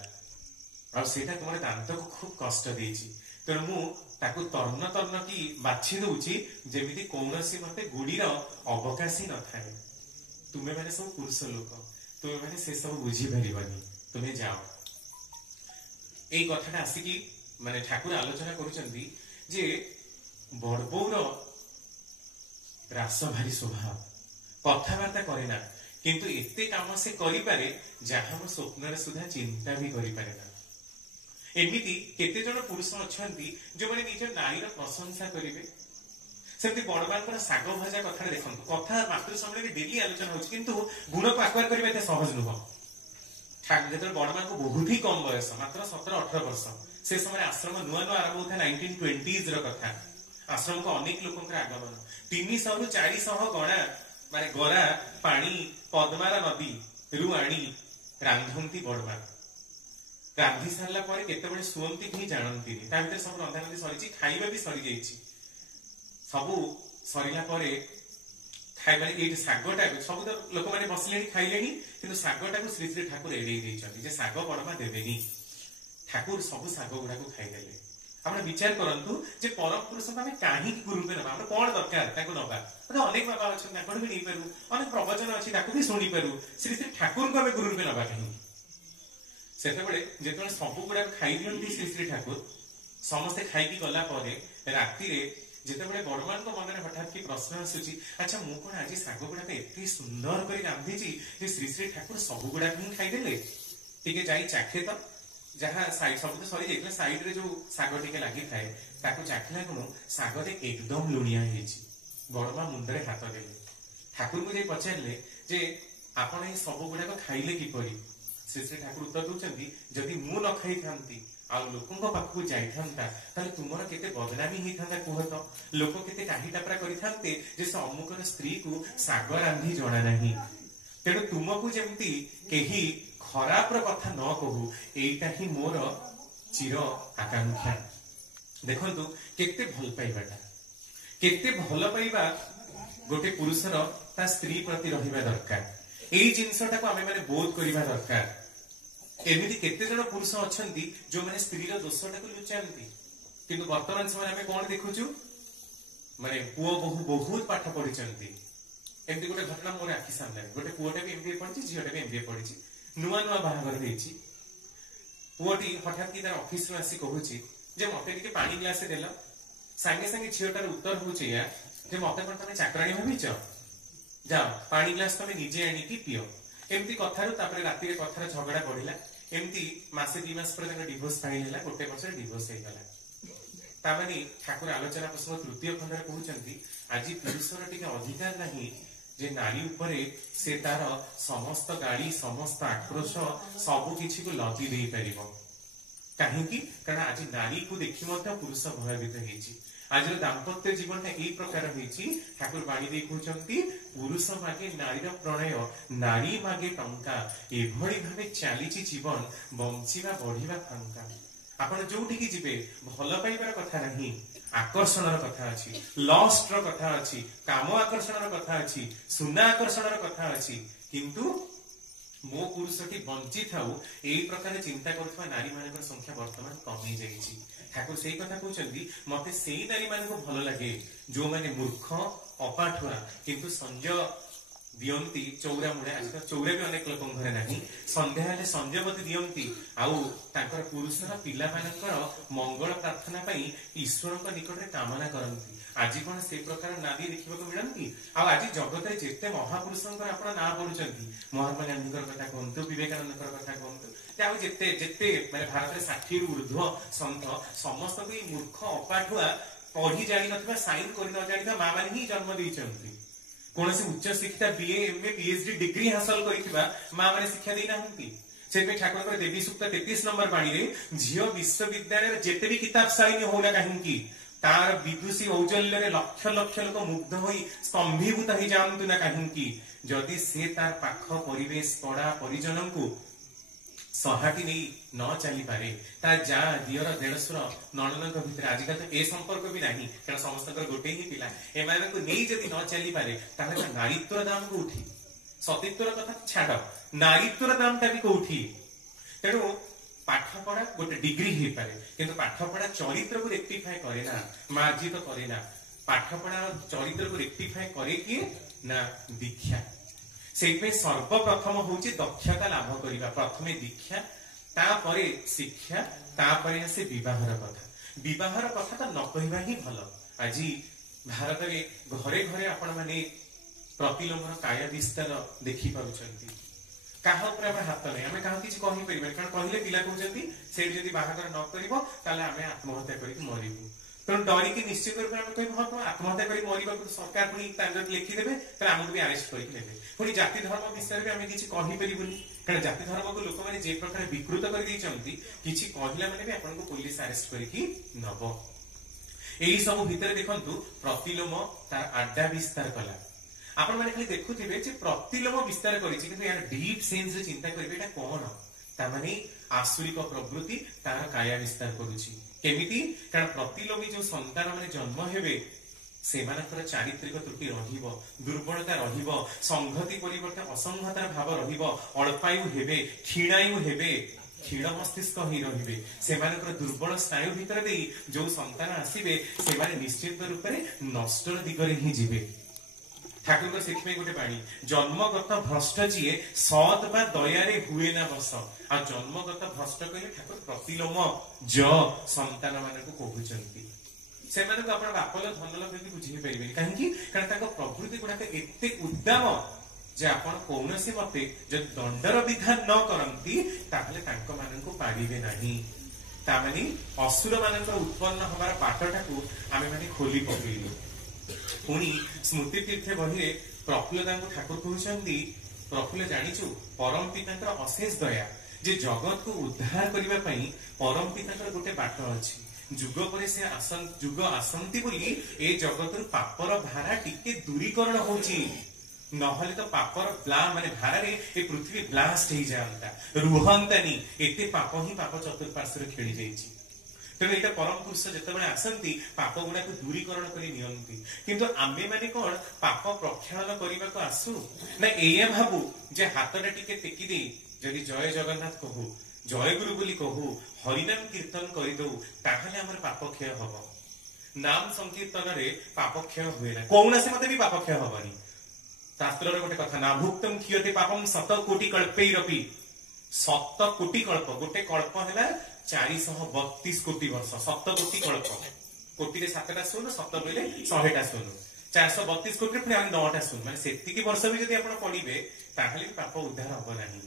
और सेटा तुम दांत को खूब कष्ट देछि, तेणु मु ताकू तर्न तर्न की बाछि दउछि जेमिति कौनसी मते गोड़ीर अवकाश ही न थाए। तुम्हें माने सब पुरुष लोक, तुम्हें माने से सब बुझी परिबनी, तुम्हें जाओ। एई कथाटा आसिकी माने ठाकुर आलोचना करुचंदी जे बड़बोर रास भारी स्वभाव, कथबार्ता करे ना, किंतु एते काम से करिपारे जहाँ मो स्वप्न सुधा चिंता भी करिपारे ना। एमिति केते जण पुरुष अछंती जो माने निज नारीर प्रशंसा करिवे। सेमति बड़बांकर साग भजा कथा देखंतु, कथा मातृ सम्मेलन डेली आलोचना होछि, किंतु गुण को आक्वार करबा एते सहज नुह। ठाक जेतल बड़मा को बहुत ही कम बयस, मात्र 17-18 वर्ष, से समय आश्रम नुआ नुआ आरंभ होता 1920s र कथा। आश्रम को अनेक लोकंकर आगमन 300 रु 400 गणा माने गरा पानी पद्मारा नदी रु आनी रांधंती बड़मा। रांधि सारा पर केतबेले सुअंती कहीं जानती ता भीतर सब रंधा रंधि सरी, खाइबा भी सरी जाइछि। सबु सरिला परे खाइबा ए सागटा सब तो लोक माने बसलेनी खाइलेनी, किंतु सागटा को श्री श्री ठाकुर एडे देइछथि जे साग बड़मा देबेनी। ठाकुर सब साग गुडा को खाइ देले। आपण विचार करंतु जे परम पुरुष माने काहे गुरुपे नबा, हमर कोन दरकार ताको नबा। मतलब अनेक बाबा अछन ताको भी नै परु, अनेक प्रवचन अछि ताको भी सुनि परु, श्री श्री ठाकुर को हमें गुरुपे नबा काहे? सेतेबेले जेतबेले सब गुडा खाइ दियंती श्री श्री ठाकुर, समस्त खाइ की गला परे राती रे जेतेबेले बड़मान को मन में हठात की प्रश्न आसुची, अच्छा मु कोन आज साग गुडा एते सुंदर करी रांधिची जे श्री श्री ठाकुर सब गुडा ही खाइ देले, टिके जाई चाखे तो जहाँ साइड सब तो सरी जाइए साइड रे जो साग टिके लगी थाए ताको चाखला कोन साग रे एकदम लुणिया हेछि। बड़मा मुंडरे हाथ देले, ठाकुर को जे पचारले जे आपण ए सब गुडा को खाइले कि परी? श्री श्री ठाकुर उत्तर दउचंदी जदि मु न खाइ थांती आ लोकन को पाखु जाई थांता ताले तुमर केते बदनामी हि थांता कहत। लोक केते काहि टापरा करि थांते जे से अमुकर स्त्री को साग रांधी जणा नाही। तेणु तुमको जेमती केही खराब कथा न कहू, एटा ही मोर चिर आकांक्षा। देखंतु केते भल पाइबाटा, केते भल पाइबा गोटे पुरुषर ता स्त्री प्रति रहिबा दरकार। एई जिंसटा को आमे माने बोध करिबा दरकार। एमिति केते जण पुरुष अछंती जो माने स्त्री रो दोषटा को लुचांती, किंतु वर्तमान समय आमे कोन देखुछु माने पुओ बहु बहुत पाठ पढिचंती। एमती गोटे घटना मोर आखि सामने, गोटे पुओटा भी एमबीए पढिछि, झियोटा भी एमबीए पढिछि, नुआ नुआ बाहागर हेछि। पुओटी हठात की तार ऑफिस रो आसी कहूछि जे मते टिके पानी ग्लास देला, संगे संगे झियोटार उत्तर होछि या जे मते कोन तमे चाकराणी भाबिछ, जाओ पानी ग्लास तमे निजे आनी की पियो। एमती कथारु तापरे राती रे कथार झगड़ा बढ़िला। एमती मासे 2 मास पर ताकर डिवोर्स फाइल हैला, गोटे वर्ष डिवोर्स हे गला। तामानी ठाकुर आलोचना प्रसंग तृतीय खंडरे कहउचंती आजि पुरुषर टिके अधिकार नाही जे नारी उपरे से तार समस्त गाड़ी समस्त आक्रोश सब किछि को लदी देई परिबो। काहेकि कारण आज नारी को देखि मत पुरुष भयभीत हेछि। आज दाम्पत्य जीवन एई प्रकार हेछि। ठाकुर बाणी दे कहउचंती पुरुष मागे नारीर प्रणय, नारी मागे टंका, एभଳି भाबे चालीछि जीवन बंचिबा बढ़िबा फांका। आपण जोठी की जिबे भल पाइबार कथा नाही, आकर्षणर कथा अछि, लस्टर कथा अछि, काम आकर्षणर कथा अछि, सुना आकर्षणर कथा अछि, किंतु मो पुरुषटी बंची थाउ एई प्रकार चिंता करथवा नारी मानकर संख्या वर्तमान कमी जाइछि। ठाकुर सेई कथा कहउचंदी मते सेई नारी मान को भल लागे जो माने मूर्ख अपाठुआ किंतु संजय दियंती चौरा मुड़े आज चौरा भी अनेक लोक घरे नहीं संध्या हेले संजयवती दियंती आउ तांकर पुरुषर पिला मानकर मंगल प्रार्थना पई ईश्वर को निकट रे कामना करंती आज कोन से प्रकार नादी देखिबा को मिलंती आ आज जगत रे जेते महापुरुषंकर आपण ना पडुचंती महात्मा गांधीकर कथा कहंतु विवेकानंदकर कथा कहंतु आउ जेते जेते माने भारत रे 60 रु ऊर्ध्व संत समस्त को मूर्ख अपाठुआ पढ़ी जानि नथिबा साइन करि न जानिबा मां माने ही जन्म देइचंती कौन से उच्च शिक्षा बीए एमए पीएचडी डिग्री हासिल करिथिबा मां माने शिक्षा देइ नाहंती सेबे ठाकुर देवी सूक्त 33 नंबर बाणी रे झियो विश्वविद्यालय जेते भी किताब साइन होला काहेकि तार विदुषी औजल्य रे लक्ष लक्ष लोक मुग्ध होई स्तंभीभूत हो जानतु ना काहेकि जदि से तार पाख परिवेश पड़ा परिजन को सहाटी नहीं न चली पारे ता जा दियर देड़सुर नणनक भितर आजिकल तो ए संपर्क भी नहीं कारण समस्त गोटे ही पिला एमान को नहीं जदि न चली पारे ताहले नारीत्वर दाम को उठी सतीत्वर कथा छाड़ नारीत्वर दाम ता भी कोठी तेणु पाठ पढ़ा गोटे डिग्री ही पारे किंतु पाठ पढ़ा चरित्र को रेक्टिफाई करे ना मार्जित करे ना पाठ पढ़ा चरित्र को रेक्टिफाई करे किए ना दीक्षा से सर्वप्रथम हूँ दक्षता लाभ करवा प्रथमे दीक्षा तापरे शिक्षा तापरे से विवाहर कथा तो न कहवा ही भल आज भारत में घरे घरे आपण माने प्रतिलोमर काय विस्तार देखि पाउछंती काहा ऊपर हम हाथ नहीं आम क्या किसी कही पारे कारण कहले पिला कहते से जब बाहागर न कर आम आत्महत्या करके मरबू तेणु डरिकी निश्चित रूप में कह हाँ तुम आत्महत्या कर मरवा सरकार पुणी लिखिदेवे आमको भी आरेस्ट करके पुणी जाति धर्म विषय में आम किसी कहीपरूनी कारण जाति धर्म को लोक मैंने जे प्रकार विकृत कर कहला मैंने भी आपको पुलिस आरेस्ट करके नब यही सब भितर देखु प्रतिलोम तार आड्डा विस्तार कला आपण मैंने खाली देखुथिबे जे प्रतिलोम विस्तार करिछि किंतु यार डीप सेंस रे चिंता करिबे एटा कोन ता माने आसुरिक प्रवृत्ति तार काया विस्तार करूछि केमिति कारण प्रतिलोमी जो संतान माने जन्म हेबे सेमानकर चारित्रिक त्रुटि रहिबो दुर्बलता रहिबो संगति परिवर्तन असंगतार भाव रहिबो अल्पायु हेबे क्षीणायु हेबे क्षीण मस्तिष्क ही रहिबे सेमानकर दुर्बल स्नायु भितर देई जो संतान आसीबे सेमाने निश्चित रूप में नष्ट दिगरे ही जिबे ठाकुर से गोटे बाणी जन्मगत भ्रष्ट जी सत बा दयारे हुए ना बस आ जन्मगत भ्रष्ट कहले ठाकुर प्रतिलोम ज संतान मानक कहउचंती सेमानक आपण बापल धनल बेबी बुझी परिबे काहेकि कारण ताको प्रवृत्ति गुडाक एते उद्दाम जे आपण कोनोसी मते जब दंडर विधान न करंती ताहले तांको मानक पारिबे नाही तामानी असुर मानक उत्पन्न होबार बाटटाकू आमे माने खोली पकेइलु पुणी स्मृति तीर्थ बही प्रफुल्ल ठाकुर कहते प्रफुल्ल जाचु परम पिता अशेष दया जे जगत को उद्धार करने परम पिता गोटे बाट अच्छी जुग पर से जुग आसंती बोली ए जगत पापर भारा टिके दूरीकरण होची नहले तो पापर ब्ला माने भारे ए पृथ्वी ब्लास्ट हो जाता रुहंतानी एते पाप ही पाप चतुर्पार्श्व खेली जाइछि तेणु यहाँ परम पुरुष जिते आसती पाप गुड़ा को दूरीकरण कर आमे माने कौन पाप प्रक्षालन करने को आसु ना एया भाबू जे हाथटा टिके टेकी दे जदि जय जगन्नाथ कहू जय गुरु बोली कहू हरिनाम कीर्तन करदू ताहले हमर पाप क्षय हब नाम संकीर्तन रे पाप क्षय हुए ना कौन से मते भी पाप क्षय हबनी शास्त्र गोटे कथा ना भुक्तम क्षीयते पापम 100 कोटि कल्पैरपि 100 कोटि कल्प गोटे कल्प है 432 कोटि वर्ष 7 कोटि कल्प कोटि रे 7टा शून्य 7 बोले 100टा शून्य 432 कोटि पुणी 9टा शून्य माने सेतिकी वर्ष भी जदि आपण पढिबे ताहले पाप उद्धार हबो नाही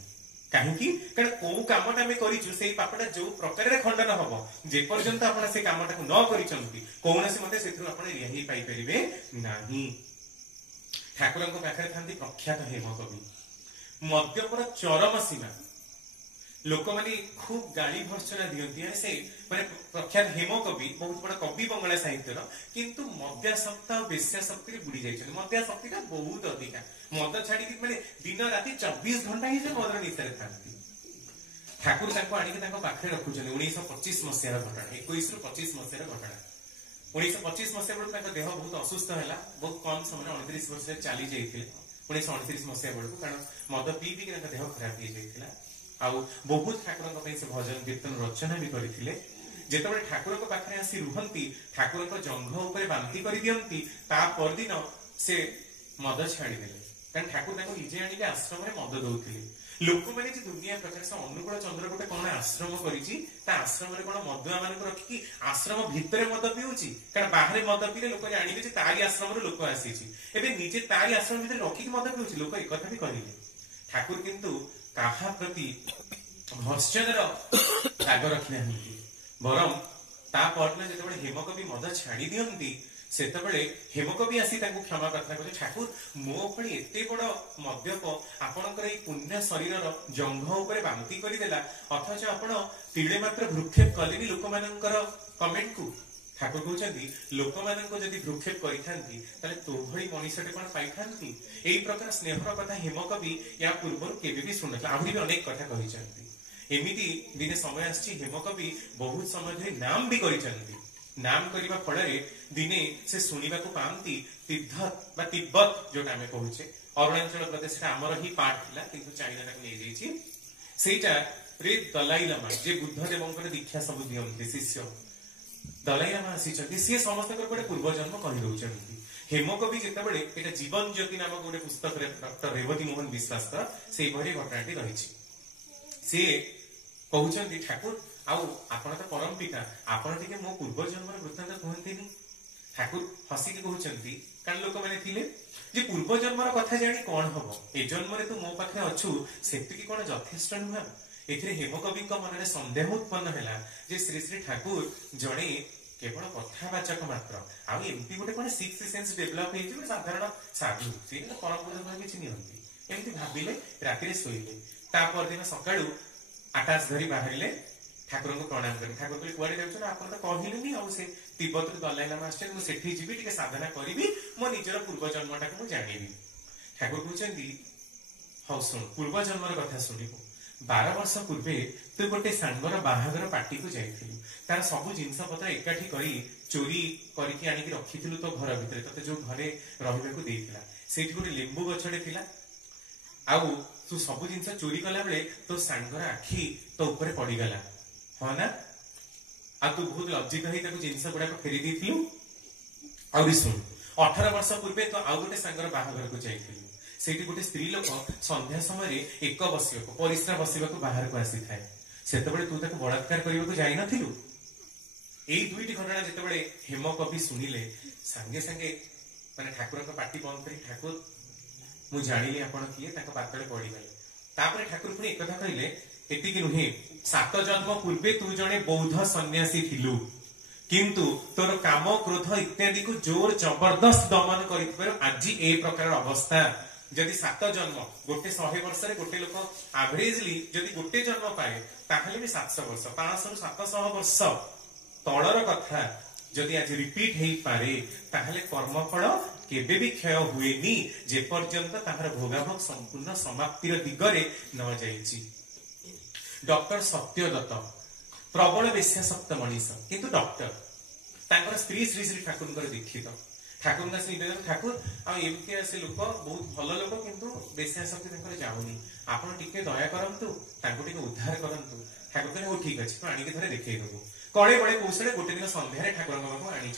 काहेकि कारण को कामटा में करिछु सेई पापटा जो प्रकार रे खंडन हबो जे पर्यंत आपण से कामटा को न करिसंती कोनसे मते सेथु आपण रिहाई पाई परिबे नाही ठाकुरन को पाखरे थांती प्रख्यात हेम कवि मद्यपर चरम सीमा लोक माने खूब गाली भर्सना दियंती से माने प्रख्यात हेम कवि बहुत बड़ा कवि बंगला साहित्यर किंतु मद्यासक्त और वेश्यासक्ति रे बुड़ी जाइछन मद्यासक्ति का बहुत अधिका मद छाड़ी माने दिन राति 24 घंटा ही से मदर निशारे थांती ठाकुर ताको आनी के ताको पाखरे रखुछन 1925 मसियार घटना 21 रु 25 मसियार घटना 1925 मसिया बेलू ताको देह बहुत असुस्थ हैला बहुत कम समय 29 वर्ष चली जाइथिले 1929 मसिया बेलू कारण मद पी पी के देह खराब हो जाइथिला आउ बहुत ठाकुर से भजन कीर्तन रचना भी करथिले जेतबे ठाकुर को पाखरे आसी रुहंती ठाकुर को जंघ ऊपर बांधी कर दियंती ता परदिन से मद छाड़ी देले कारण ठाकुर निजे आनिके आश्रम में मद दौले लोक मैंने दुनिया प्रकार से अनुकूल चंद्र गोटे कौन आश्रम करश्रम कौन मदुआ मान रखिकी आश्रम भितर मद पिऊँगी कारण बाहर मद पीले लोक जानवे तारी आश्रम लोक आसी निजे तारी आश्रम भितर रखिकी मद पिऊँगी लोक एक भी कहले ठाकुर किंतु काहा प्रति भर्षणर राग रखी ना बरम तापरदिन जो हेमकवि मद छाड़ी दियंती सेतबेले हेमकवि आसी क्षमा प्रार्थना करे ठाकुर मो भली एते बड़ मद्यप आपणकर एई पुण्य शरीर जंघ उपरे बांती करदेला अथच आपण तिळे मात्र भ्रुक्षेप कलेनी लोक मानकर कमेंट को ठाकुर कहते लोक मानक जदि भ्रुक्षेप करिथांती ताले तो भली मनीषटे कोन पाइथांती एई प्रकार स्नेहर कथा हेमकवि या पूर्व केबे भी सुनथला आहुरी भी अनेक कथा कहिसंती एमिति दिने समय आछि हेमकवि बहुत समय धरि नाम भी करिसंती नाम करने फल दिने से शुणा पाती तिब्बत बा तिब्बत जोटा आम कहूचे अरुणाचल प्रदेश आमर ही पार्ट था किंतु चाइना से दलाई लामा जे बुद्ध देव दीक्षा सब दिखते शिष्य दलाई लामा आसी सी समस्त गोटे पूर्वजन्म कहीदे हेमकवि जितेबाला ये जीवन ज्योति नामक गोटे पुस्तक डॉक्टर रेवती मोहन विश्वास से घटनाटी रही सी कहते ठाकुर आउ आपण तो परम पिता आपण टिके मो पूर्व जन्म वृत्तांत कहते ठाकुर हसिकी कहते कारण लोक मैंने थिले जे पूर्व जन्म कथा जानी कौन हम ए जन्म तू मो पाखे अच्छु से कौन यथेष्ट नुह ए हेमकवि मन में सन्देह उत्पन्न है जे श्री श्री ठाकुर जड़े केवल कथावाचक मात्र आमती गोटे कौन सिक्स सेंस डेभलप हो साधारण साधु से परम पुरुष किसी नियंती एमती भाविले राति शोले तापरदिन सका आकाश धरी बाहर ठाकुर को प्रणाम करें ठाकुर कहले कुआडे जाउछ ना आपण तो कहलेनी आ से तिब्बत रो दलाई लामा आछन मु सेठी जीबी टिके साधना करिवि मो निजर पूर्व जन्मटा को जानिबि ठाकुर कहउछन्ती हौ सुन पूर्व जन्मर कथा सुनिबो 12 वर्ष पूर्वे तू गोटे सांगर बाहागर पार्टी को जाइथिलु तार सब जिंस पत्र एकाठी करी चोरी करके आनिकी रखिथिलु तो घर भितर तते जो घरे रहिबा को देइथिला सेठी गोटे लेंबू गछडे थिला आउ तू सब जिंस चोरी कला बेले तो सांगर आखी तो ऊपर पड़ी गला हाँ ना आ तू बहुत लज्जित हो जिनस गुड़ाक फेरी देलु आउरी सुन 18 वर्ष पूर्वे तो आउ गोटे सांगर बाहागर को जाइथिलु सेठी गोटे स्त्री लोक संध्या समय एक बसिବାକୁ परिश्रा बसिବାକୁ बाहर को आसी थाए सेतबेले तू ताको बलात्कार करबाको जाई नथिलु एई दुईटी घटना जेतबेले हेमकवि सुनिले संगे संगे माने ठाकुर को पार्टी बंद करी ठाकुर मु जानिले आपण किए ताको पातळे पड़ी गले तापर ठाकुर पुनी एक कथा कहिले एतिकी नुहे 7 जन्म पूर्वे तू जने बौद्ध सन्यासी थिलु किंतु तोर काम क्रोध इत्यादि को जोर जबरदस्त दमन कर आज ए प्रकार अवस्था जदि 7 जन्म गोटे 100 वर्ष रे गोटे लोक एवरेजली जदि गोटे जन्म पाए ताहले भी 700 वर्ष 500 रु 700 वर्ष तळर कथा जदि आज रिपीट हेई पारे ताहले कर्मफल केबे भी क्षय हुएनी जे पर्यंत ताहार भोगाभोग संपूर्ण समाप्तिर दिगरे न जाईची डॉक्टर सत्यदत्त प्रबल वेश्यासक्त मनीष किंतु डॉक्टर स्त्री श्री श्री ठाकुर दीक्षित ठाकुर ठाकुर आमती से लोक बहुत भल लोक किंतु वेश्यासक्ति जाऊनी आपण टिके दया करंतु टिके उद्धार करंतु ठाकुर कहले हो ठीक अछि आनिके थरे देखै देबो कळे बळे कौशले गोटे दिन संध्यारे ठाकुर बाबू आनी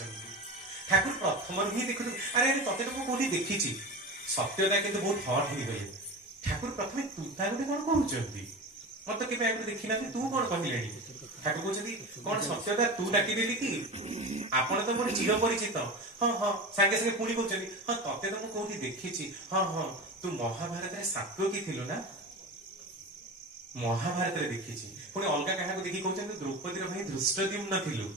ठाकुर प्रथम ही देखु अरे अरे तते तो कोठी देखिछि सत्यता किंतु बहुत हॉट हो गले ठाकुर प्रथमे तू ता गोटे कोन कहउछंती मत के आगे देखी ना तू कौन कहले ठाकुर कहते कौन सत्यता तू डाकी देली कि आपण तो मोर चिर परिचित हाँ हाँ सागे सागे पुणी कहते हाँ तते तो मुझे देखी हाँ हाँ तू महाभारत में सात्विकी थिलु ना महाभारत में देखी पुणी अलग क्या देखी कहते द्रौपदी भाई धृष्टद्युम्न थिलु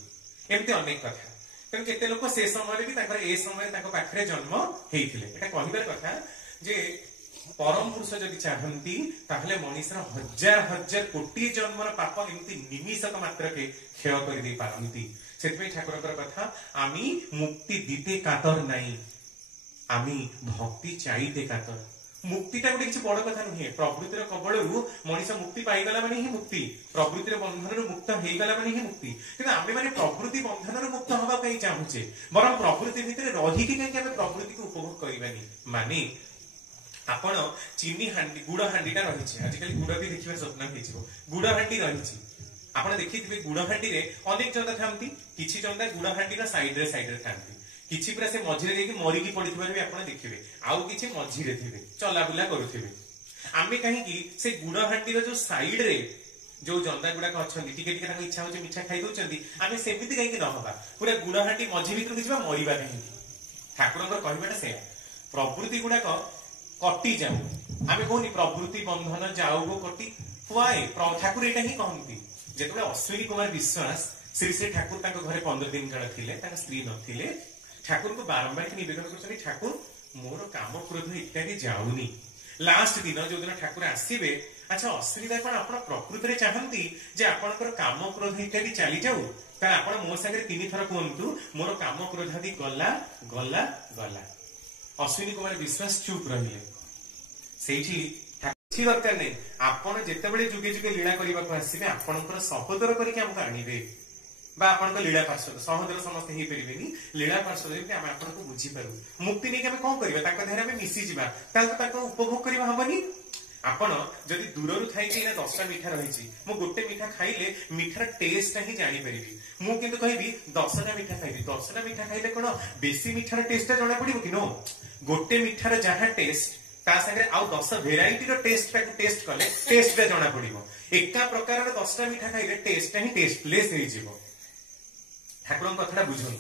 एमती अनेक कथा तेणु केते लोक से समय भी ए समय पाखे जन्म होता कहबार कथा जे परम पुरुष जदि चाहती ताहले मनीषर हजार हजार कोटी जन्मर पाप एमती निमिषक मात्र के क्षय कर दे पारंती सेतपे ठाकुरकर कथा आमी मुक्ति दीते कातर नाही आमी भक्ति चाहते कातर मुक्तिटा गोटे किसी बड़ कथा नुहे प्रवृत्तिर कबलू मनीष मुक्ति पाईगला माने ही मुक्ति प्रवृत्तिर बंधन मुक्त होईगला माने ही मुक्ति किंतु आमे माने प्रवृत्ति बंधन मुक्त हवा कहीं चाहूचे बरं प्रवृत्ति भितर रही कहीं आमे प्रवृत्ति को उपभोग करबानी माने आपण चीनी हांडी गुड़ हांडीटा रही आजिकल गुड़ भी देखा स्वप्न हो गुड़ हांडी रही आप देखिए गुड़ हांडी रे अनेक चंदा था किसी चंदा गुड़ हांडी साइड रे था किछि पूरा से मझिरे जाइए मरिकी पड़िथिबार भी आपण देखिबे आउ किछि मझिरे थिबे चलाबुला करूथिबे आमे कहीं से गुड़ हांडी जो साइड रे जो जंदा गुड़ाक अच्छा टिके टिके इच्छा हो मिठा खाई दौरान आम सेमती कहीं नहबा पूरा गुड़ हांडी मझी भितर जी मरवा कहीं ठाकुर कहवाटा से प्रवृत्ति गुड़ाक कटि जाऊ आम कहनी प्रवृत्ति बंधन जाऊ गो कटि हुए ठाकुर यहाँ ही कहती जो अश्विनी कुमार विश्वास श्री श्री ठाकुर घरे 15 दिन काल थे स्त्री नथिले ठाकुर को बारंबार निवेदन कर ठाकुर मोर काम क्रोध इत्यादि जाऊनी लास्ट दिन जो दिन ठाकुर आसवे अच्छा असुविधा कौन आप प्रकृति में चाहती जे आपंकर काम क्रोध इत्यादि चली जाऊ आप मो सागर 3 थर कहतु मोर काम क्रोधादि गला गला गला अश्विनी कुमार विश्वास चुप रहिले କିଛି ଦରକାର ନାହିଁ ଆପଣ ଯେତେବେଳେ ଯୁଗେ ଯୁଗେ ଲୀଳା କରିବାକୁ ଆସିବେ ଆପଣଙ୍କର ସହୋଦର କରିକି ଆମକୁ ଆଣିବେ বা ଆପଣଙ୍କ ଲୀଳା ପାର୍ଶ୍ୱଦ ସହୋଦର ସମସ୍ତେ ହେଇପାରିବେନି ଲୀଳା ପାର୍ଶ୍ୱଦ ଯେମିତି ଆମେ ଆପଣଙ୍କୁ ବୁଝିପାରୁ ମୁକ୍ତି ନେଇକି ଆମେ କଣ କରିବା ତାଙ୍କ ଦେହରେ ଆମେ ମିଶିଯିବା ତାହେଲେ ତ ତାଙ୍କ ଉପଭୋଗ କରିବା ହବନି ଆପଣ ଯଦି ଦୂରରୁ ଥାଇକି ନା 10ଟା ମିଠା ରହିଛି ମୁଁ ଗୋଟେ ମିଠା ଖାଇଲେ ମିଠାର ଟେଷ୍ଟଟା ହିଁ ଜାଣିପାରିବି ମୁଁ କିନ୍ତୁ କହିବି 10ଟା ମିଠା ଖାଇବି 10ଟା ମିଠା ଖାଇଲେ କଣ ବେଶୀ ମିଠାର ଟେଷ୍ଟଟା ଜଣା ପଡିବ କି नो ଗୋଟେ ମିଠାର ଯାହା ଟେଷ୍ଟ ता संगे आउ 10 भेराइटी रो टेस्ट कले टेस्ट टा जଣା पड़िबो एका प्रकार रो 10टा मिठा खाइले टेस्ट ही टेस्टलेस हे जीवो ठाकुरन कथाटा बुझन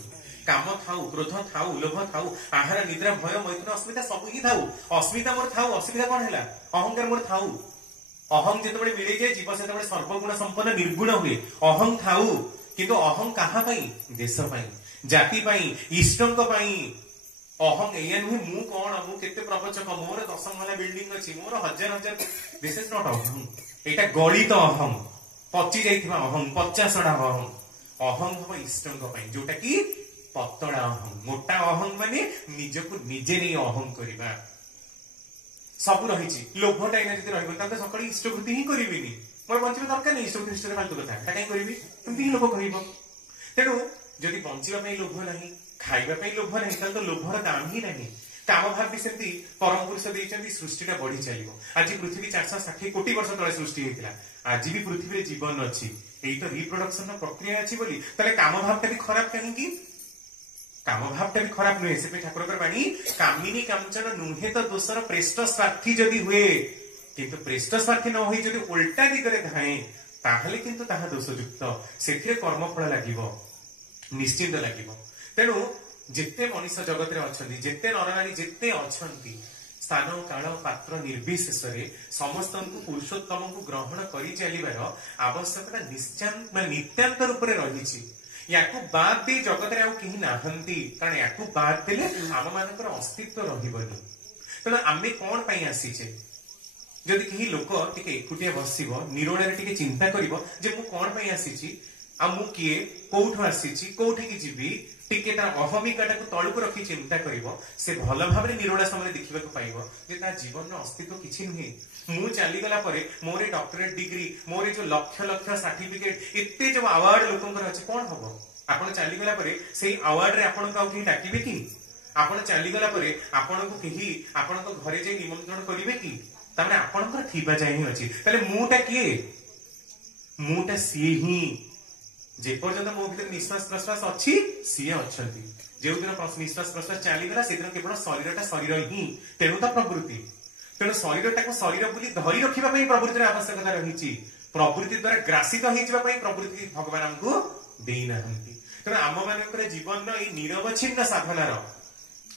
काम थाउ क्रोध थाउ लोभ थाउ आहार निद्रा भय मैथुन अस्मिता सब ही थाउ अस्मिता मोर थाउ असुविधा कोन हैला अहंकार मोर थाउ अहं जेतबे मिले जाय जीव सेतबे सर्वगुण संपन्न निर्गुण हुए अहं थाउ किंतु अहं कहा पई देश पई जाति पई इष्टंक पई अहम एया नुहे मु कौन मु केते प्रवचक मोर 10 महला बिल्डिंग अछि मोर हजार हजार दिस इज नॉट अहम एटा गणित अहम पची जाइथिबा अहम 50टा अहम अहम हो इष्टंक पई जोटा कि पतळा अहम मोटा अहम माने निजको निजे नै अहम करबा सब रहिछि लोभटा एना जति रहबो तते सकळी इष्टकृति ही करिबिनी मोर बंचिबा दरकार नै इष्टकृति इष्टरे फालतू कथा ता काई करिबि एमति लोभ करिबो तेनु जदि बंचिबा पई लोभ नाही खाइबा पई लोभ नहीं तो लोभर दाम ही नहीं काम भाव भी सेमती परम पुरुष देइचंदी सृष्टिटा बढ़ी चलिबो आज पृथ्वी 460 कोटी वर्ष तले सृष्टि हेतिला आज भी पृथ्वी रे जीवन अछि एई तो रिप्रोडक्शन प्रक्रिया अछि बोली तले काम भावटा भी खराब काहे कि काम भावटा भी खराब नहे से ठाकुरकर बाणी कामिनी कांचन नुहे तो दोसर प्रेष्ठ स्वार्थी जदि हुए किंतु प्रेष्ठ स्वार्थी न होई जदि उल्टा दिगरे धाए ताहले किंतु ताहा दोषयुक्त सेथिरे कर्मफल लागिबो निश्चित लागिबो तेणु जेते मनुष्य जगत रे अछंती जेते नरनारी जेते अछंती स्थान काल पात्र निर्विशेष रे समस्त पुरुषोत्तम को ग्रहण करि चलिबार आवश्यकता नित्यांत रूप रे रहिछि याकू बाद दे जगत रे आ केही नाहंती कारण याकू बाद देले आम मानकर अस्तित्व रहिबनी तेणु आमे कोन पई आसीचे जदि केही लोक टिके एकुटिया बसिबो निरोळे रे टिके चिंता करिवो जे मु कोन पई आसीची आ मु किए कोठो आसीची कोठी की जीवी टिके तार अहमिकाटा को तळुक रखी चिंता करिवो से भल भाबरे निरोळा समय देखिबा को पाइबो जे ता जीवन रो अस्तित्व किछि नहे मु चाली गला परे मोरे डॉक्टरेट डिग्री मोरे जो लक्ष लक्ष सर्टिफिकेट एते जो अवार्ड लोकंकर अछि कोन हबो आपण चाली गला परे सेही अवार्ड रे आपण का केही डाकिबे की आपण चाली गला परे आपण को केही आपण को घरे जाई निमंत्रण करिवे की तामे आपणकर थिबा जाय ही अछि तले मुटा किए मुटा सी ही जे पर्यंत मो भीतर निश्वास प्रश्वास अच्छी सी अच्छी जो दिन निश्वास प्रश्वास चलीगला से दिन केवल शरीरटा शरीर ही तेणु तो प्रवृत्ति तेणु शरीरटा को शरीर बोली धरी रखा प्रवृत्तिर आवश्यकता रही प्रवृत्ति द्वारा ग्रासित होगा प्रवृत्ति भगवान आमको देना तेणु आम मान जीवन निरवच्छिन्न साधनार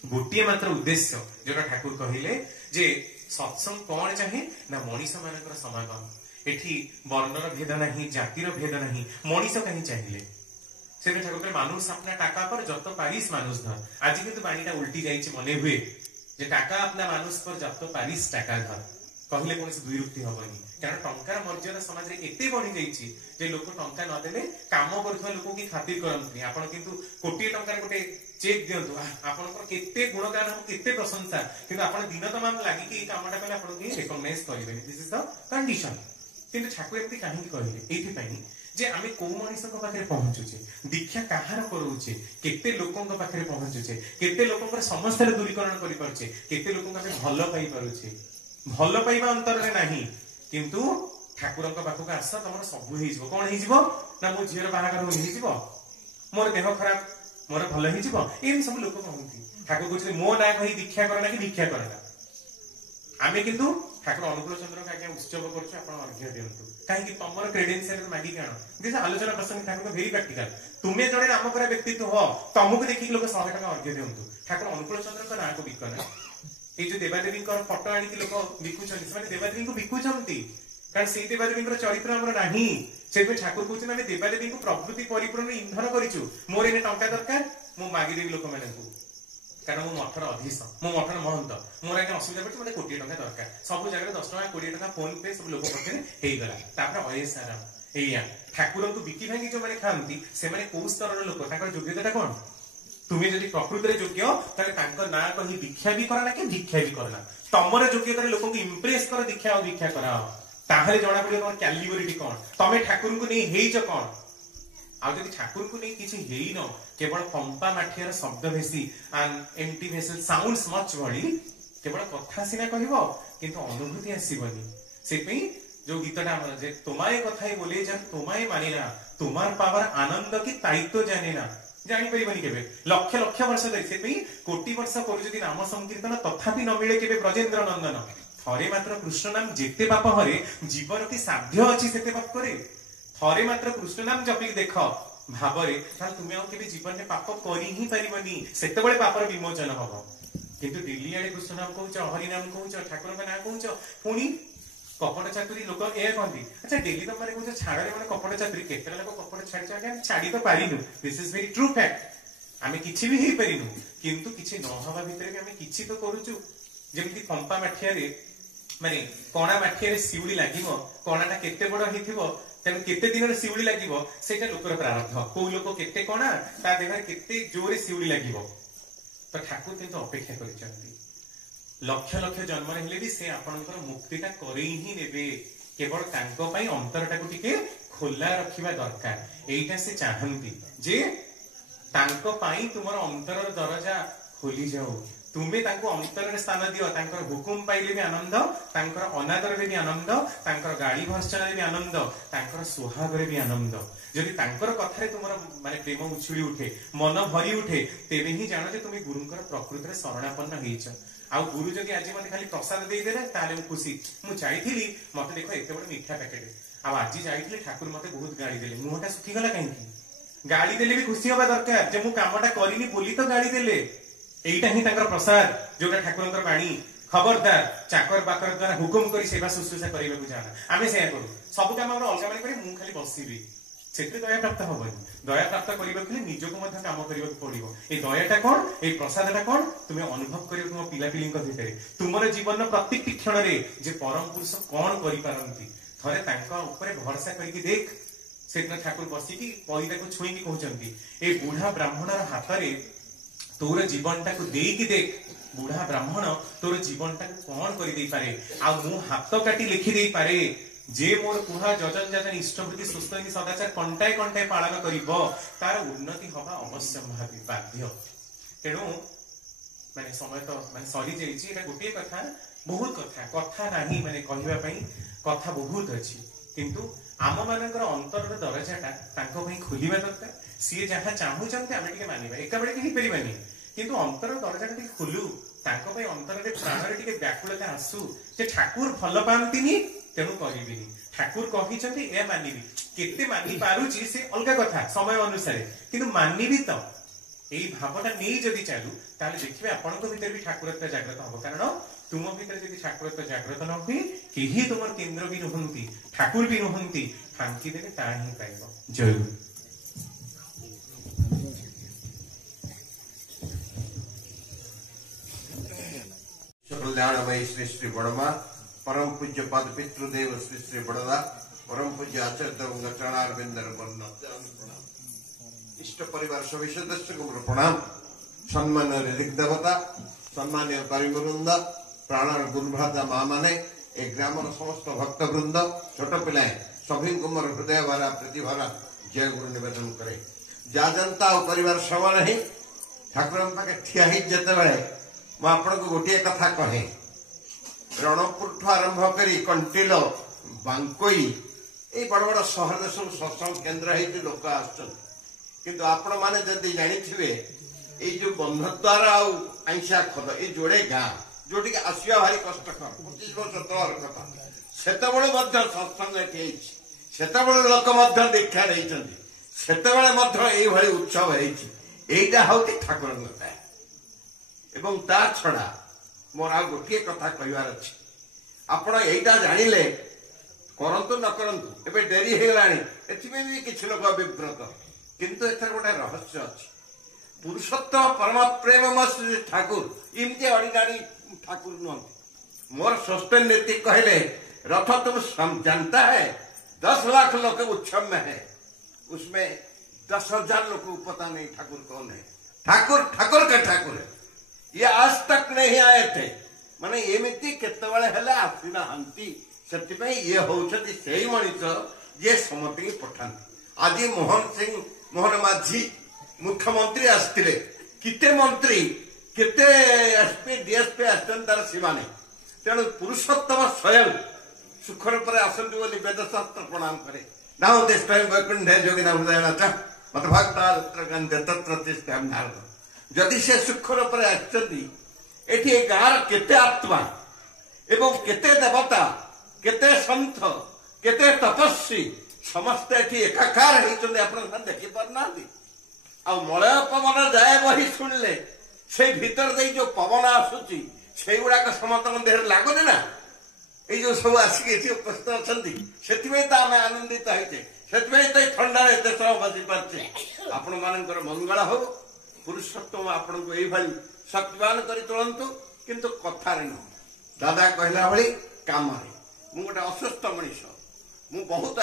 गोटे मात्र उद्देश्य जो ठाकुर कहले जे सत्संग कौन चाहे ना मनीष मान समागम एठी वर्णर भेद नहीं जातिर भेद नहीं मनीष कहीं चाहिए से ठाकुर मानुष अपना टाका पर जत पारिस मानुष धर आज किंतु बाणीटा उल्टी जाइए मन हुए जे टाका अपना मानुष पर जत पारिस टाका धर कहले कौन दुई रुक्ति हबनी कारण टंकार मर्यादा समाज रे एते बढ़ी जाइए जे लोक टंका न देले काम करथवा लोक की खातिर करंतनी आपण किंतु कोटी टंकार गोटे चेक दियंतु आपनकर केते गुणगान हम केते प्रशंसा किंतु आपण दिन तमाम लागि कि कामटा कले आपण की रिकॉग्नाइज करिवेनी दिस इज द कंडीशन किंतु ठाकुर एमती कहीं कहले एथि जे आमे को मनीषक पाखे पहुंचुचे दीक्षा कहार करूचे केते लोकंक पाखे पहुंचुचे केते लोकंकर समस्या दूरीकरण करि पारुचे केते लोकंक आमे भलो पाई पारुचे भलो पाइबा अंतर रे नाही किंतु ठाकुरंक पाखक आस तमर सब हेइ जिवो कोन हेइ जिवो ना मो झियर बाहागर हेइ जिवो मोर देह खराब मोर भल ही जीव एम सब लोक कहती ठाकुर कहते मो ना कही दीक्षा करना कि भिक्षा करना आमे किंतु ठाकुर अनुकूल चंद्र का आज्ञा उत्सव करछु आपण अर्घ्य दियंतु काहे कि तमर क्रेडेंशियल मागी काण दिस आलोचना प्रसंग ठाकुर वेरी प्रैक्टिकल तुमे जणे नाम करा व्यक्तित्व हो तमको देखि लोक 100 टका अर्घ्य दियंतु ठाकुर अनुकूल चंद्र का नाम को बिकना ए जो देवादेवी फोटो आनी कि लोक बिकुछन से देवादेवी को बिकुछंती कारण से देवादेवी चरित्र हमर नाही से ठाकुर कहते आम देवादेवी को प्रकृति परिपूर्ण इंधन करिछु मोर एने टंका दरकार मु मागी देवी लोक मानकु कारण मो मठर अधीश मो मठर महंत मोर आगे असुविधा पड़े मतलब 1 कोटी टका दरकार सब जगह 10 टका 20 टका फोन पे सब लोक पठे हे गला तापर अयसाराम एया ठाकुर को बिकी भांगी जो माने खांती से माने को स्तर लोक ताकर योग्यता कोन तुम्हें जदि प्रकृति रे योग्य ताले तांको ना कहि दीक्षा भी करना कि भिक्षा भी करना तमर योग्यता रे लोक को इंप्रेस कर दीक्षा और भिक्षा कराओ ताहले जणा पड़े तमर कैलिबरिटी कोन तमे ठाकुर को नै हेइच कोन आ जदि ठाकुर को नै किछि हेइ न केवल पंपा माठियार शब्द भेसी and empty vessel sounds much भली केवल कथा सिना कहबो किंतु अनुभूति आसीबनी से पई जो गीतटा हमर जे तुम्हारे कथाई बोले जन तुम्हारे मानिना तुम्हार पावर आनंद की दायित्व जानेना जानि परिबनी केबे लक्ष लक्ष वर्ष धरि से पई कोटि वर्ष पर जदि नाम संकीर्तन तथापि न मिले केबे ब्रजेंद्र नंदन थरे मात्र कृष्ण नाम जेते पाप हरे जीवन की साध्य अछि सेते पाप करे थरे मात्र कृष्ण नाम जपि देख भावरे ताल तुमे आ केबे जीवन में पाप करि ही परिबनी सेते बेले पापर विमोचन हबो किंतु दिल्ली आडे कृष्ण नाम कहउछ हरि नाम कहउछ ठाकुर का नाम कहउछ पुनी कपट चातुरी लोक ए कहती अच्छा डेली तो माने कहउछ छाड़े माने कपट चातुरी केते लोक कपट छाड़ी जाके हम छाड़ी तो पारिनु this is very true fact आमे किछि भी हे परिनु किंतु किछि न हवा भितरे के आमे किछि तो करूछु जेमति पंपा माठिया रे माने कोणा माठिया रे सिउडी लागिवो कोणाटा केते बड़ हिथिवो तेन केते दिन रे सिउडी लागिवो सेटा लोकर प्रारब्ध को लोक केते कोणा ता देहर केते जोरे सिउडी लागिवो तो ठाकुर किंतु अपेक्षा करिसंती लक्ष लक्ष जन्म हेले भी से आपनकर मुक्तिटा करई ही नेबे केवल तांको पई अंतरटा को टिके खोला रखिबा दरकार एइटा से चाहंती जे तांको पई तुमर अंतर दरजा खोली जाऊ तुम्हें तांको अंतर रे स्थान दियो तांकर हुकुम पाइले भी आनंद तांकर अनादर रे भी आनंद तांकर गाड़ी भर्सना रे भी आनंद तांकर सुहाग रे भी आनंद जदि तांकर कथा रे तुमर माने प्रेम उछुली उठे मन भरी उठे तेबे ही जानो जे तुमे गुरुंकर प्रकृति रे शरणापन्न हेइछ आ गुरु जदि आज मते खाली प्रसाद देई देले ताले मु खुशी मु चाहैथिली मते देखो एते बड़ मिठा पैकेट आ आज जाईथिली ठाकुर मते बहुत गाड़ी देले मुहटा सुखी गला काहेकि गाड़ी देले भी खुशी होबा दरकार जे मु कामटा करिनी बोली तो गाड़ी देले एइटा ही तांकर प्रसाद जोटा ठाकुरंकर बाणी खबरदार चाकर बाकर द्वारा हुकुम करी सेवा शुश्रूषा करबा को जाना आमे सेया करू सब काम हमरा अलगा बाणी करी मु खाली बसिबी सेते दया प्राप्त होबनी दया प्राप्त करबा के निजको मध्ये काम करबा पड़िबो ए दयाटा कोन ए प्रसादटा कोन तुमे अनुभव करियो तुम पिला पिलिंक भितरे तुमर जीवन प्रत्येक क्षण रे जे परम पुरुष कोन करि पारंती थरे तांका ऊपर भरोसा करके देख सेतना ठाकुर बसी की पइदा को छुई की कहउचंती ए बूढ़ा ब्राह्मणर हाथ रे तोर जीवनटा को देई की देख बूढ़ा ब्राह्मण तोर जीवनटा को कोन करि देई पारे आ मु हाथ काटी लिखि देई पारे जे मोर कुहा जजन जजन इष्टवृत्ति सुस्थनि सदाचार कंटाय कंटाय पालन करिवो तार उन्नति हवा अवश्य भाबी बाध्य तेणु माने समय तो माने सरी जाईची एटा गोटे कथा बहुत कथा नाही माने कहिबा पई कथा बहुत अछि किंतु आम मानकर अंतर दरजाटा तांको पई खोलिबा दरकार सी जहाँ चाहूचंते आमे टिके मानिबा एका बेले कि परिबानी किंतु अंतर दरजाटा टिके खोलु तांको पई अंतर रे प्राण रे टिके व्याकुलता आसु जे ठाकुर भल पांतिनी तेणु करिबिनी ठाकुर कहिचंती ए मानिबी केते मानि पारुची से अलगा कथा समय अनुसार किंतु मानिबी तो एई भावटा नै जदि चालू ताले देखिबे आपनको भीतर भी ठाकुरत्व जागृत हो कारण तुम भीतर जदि ठाकुरत्व जागृत न हुई केही तुमर केंद्र भी नहंती ठाकुर भी नहंती फांकी देले ता ही पाइबो जरूर कल्याणमयी श्री श्री बड़मा परम पूज्य पद पितृदेव श्री श्री बड़दा परम पूज्य आचार्य चरणारविंदर इष्ट परिवार सभी सदस्य को प्रणाम सम्मान ऋग्देवता सम्मान्य परिवृंद प्राण गुरुभ्राता माँ माने ए ग्राम समस्त भक्तवृंद छोट पिलाए सभी को मोर हृदय भरा प्रतिभरा जय गुरु निवेदन करे जा जनता और परिवार समान ही ठाकुर पाखे ठिया ही जिते बेले मु आपन को गोटे कथा कहे रणपुर आरंभ करी कंटिल बांकोई ए बड़ बड़ सहर देश सत्संग केन्द्र लोक किंतु आपण माने जदि जानिथिबे ए जो बंधद्वार आउ आइंसा खद ए जोड़े गाँ जोटी के आसिया भारी कष्टकर 25 वर्ष तलर कथा सेतबेले मध्य सत्संग एठी सेतबेले लोक मध्य दीक्षा रहिचंती सेतबेले मध्य एई भली उत्सव हेछि एइटा हउति ठाकुरଙ୍କ दया एवं ता छड़ा मोर आ गोटे कथा कहबार अछि आपण एइटा जानिले करंतु न करंतु एबे डेरी हे गलानी एथिमे भी किछ लोक विव्रत किंतु एथर गोटे रहस्य अछि पुरुषोत्तम परम प्रेम श्री ठाकुर इमती ऑर्डिनरी ठाकुर नुहंती मोर सस्पेन नीति कहले रथ तुम जानता है 10 लाख लोग उत्सव में है उसमें 10,000 लोग को पता नहीं ठाकुर कौन है ठाकुर ठाकुर का ठाकुर है ये आज तक नहीं आए थे माने एमती केतबेले हेले आसीना हंती सेति ये होउछति सेही मनिष जे समति पठांती आज मोहन माझी मुख्यमंत्री आसते किते मंत्री केते एसपी डीएसपी आसन तार सीमा नहीं तेणु पुरुषोत्तम स्वयं सुखर पर आसंती बोली वेदशास्त्र प्रणाम करे नाउ दिस टाइम वैकुंठ जोगिना हृदयनाथ मत भक्ता तत्र तिष्ठम नारद जदि से सुखर पर आसंती एठी गार केते आत्मा एवं केते देवता केते संत केते तपस्वी समस्त एठी एकाकार होइछन्ते आपण देखि पारनांती आ मलय पवन जाए बही शुणिले से भीतर दे जो पवन आसुची से गुड़ाक समस्त देह लगुनि ना ये जो सब आसिक उपस्थित अच्छा आम आनंदित होते से ठंडा एत समय बसी पारे आपण मान मंगल हो पुरुषोत्तम आपण को यही शक्तिवान कर तुलंतु किंतु कथार नुह दादा कहला भाई काम मु गोटे असुस्थ मनीष मु बहुत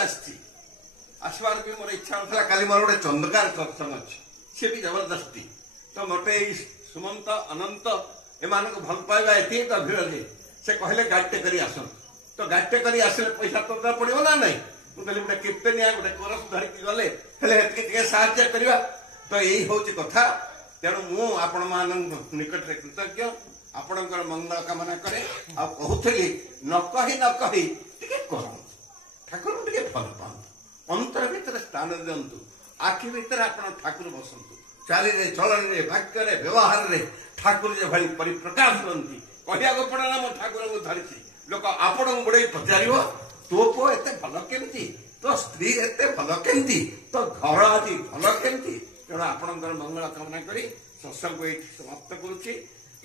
आसबार भी मोर इच्छा ना काली मोर गोटे चंद्रकार सत्संग अच्छी सी भी जबरदस्ती तो मोटे सुमंत अनंत एमान को भल पाइबा एति तो भिड़े से कहले गाड़टे करी आसन तो गाड़टे करी आसले पैसा तो पड़ो ना नहीं मुझे गोटे कीर्तनिया गोटे कोरस धरिकी गले हेल्ले साहाଯ୍य करवा तो यही हूँ कथा तेणु मु आपण मान निकट में कृतज्ञ आपणकर मंगल कामना करे आ कहूली न कही कर ठाकुर टे भल पातु अंतर भितर स्थान दिंतु आखि भितर आपण ठाकुर बसंतु चाली चलन वाक्य व्यवहार रे ठाकुर जे भाई परिप्रकाश करती कहया को पड़ा मो ठाकुर को धरिची लोक आपण गोड़े पचार तो पुओ एत भल केमती तो स्त्री एत भल केमती तो घर आज भल केमती तेणु आपणकर मंगल कामना करी सत्संग समाप्त करुच्ची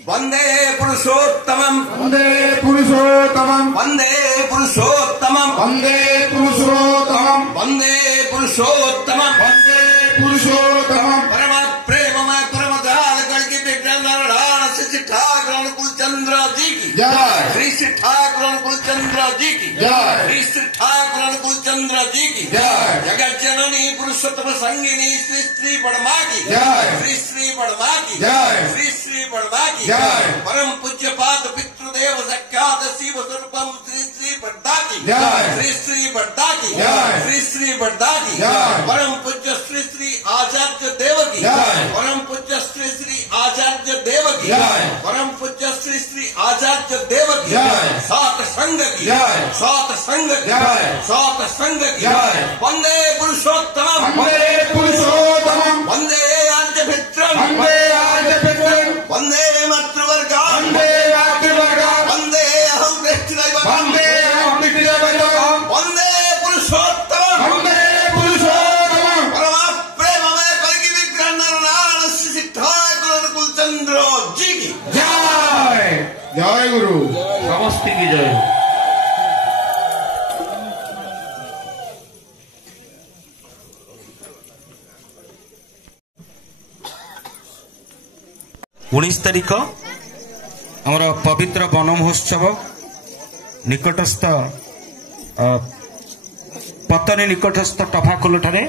वंदे पुरुषोत्तमं वंदे पुरुषोत्तमं वंदे पुरुषोत्तमं वंदे पुरुषोत्तमं वंदे पुरुषोत्तमं वंदे पुरुषोत्तमं परम प्रेममय परम दयाल गणकी विज्ञान नारायण श्री ठाकुर कुलचंद्र जी की जय श्री ठाकुर कुलचंद्र जी की जय श्री ठाकुर कुलचंद्र जी की जय जगत जननी पुरुषोत्तम संगिनी श्री श्री बड़मा की जय श्री श्री बड़मा की जय श्री श्री बड़मा की जय परम पूज्य पाद पितृदेव सख्यात शिव स्वरूपम श्री श्री बड़दा की जय श्री श्री बड़दा की जय श्री श्री बड़दा की जय परम पूज्य श्री श्री आचार्य देव की जय परम पूज्य श्री श्री आचार्य देव की जय परम पूज्य श्री श्री आचार्य देव की जय सात संग की जय सात संग की जय सात संग की जय वंदे पुरुषोत्तमं वंदे पुरुषोत्तमं वंदे आद्यभित्रं वंदे आद्यभित्रं वंदे मातृवर्गां वंदे मातृवर्गां वंदे अहं कृष्णदैवतं वंदे अहं कृष्णदैवतं वंदे पुरुषोत्तमं वंदे पुरुषोत्तमं परम प्रेममय कलकी विग्रह नारायण श्री ठाकुर कुलचंद्र जी की जय जय गुरु समस्त की जय। उन्नीस तारीख आमर पवित्र वन महोत्सव निकटस्थ पतनी निकटस्थ टफाखोल ठारे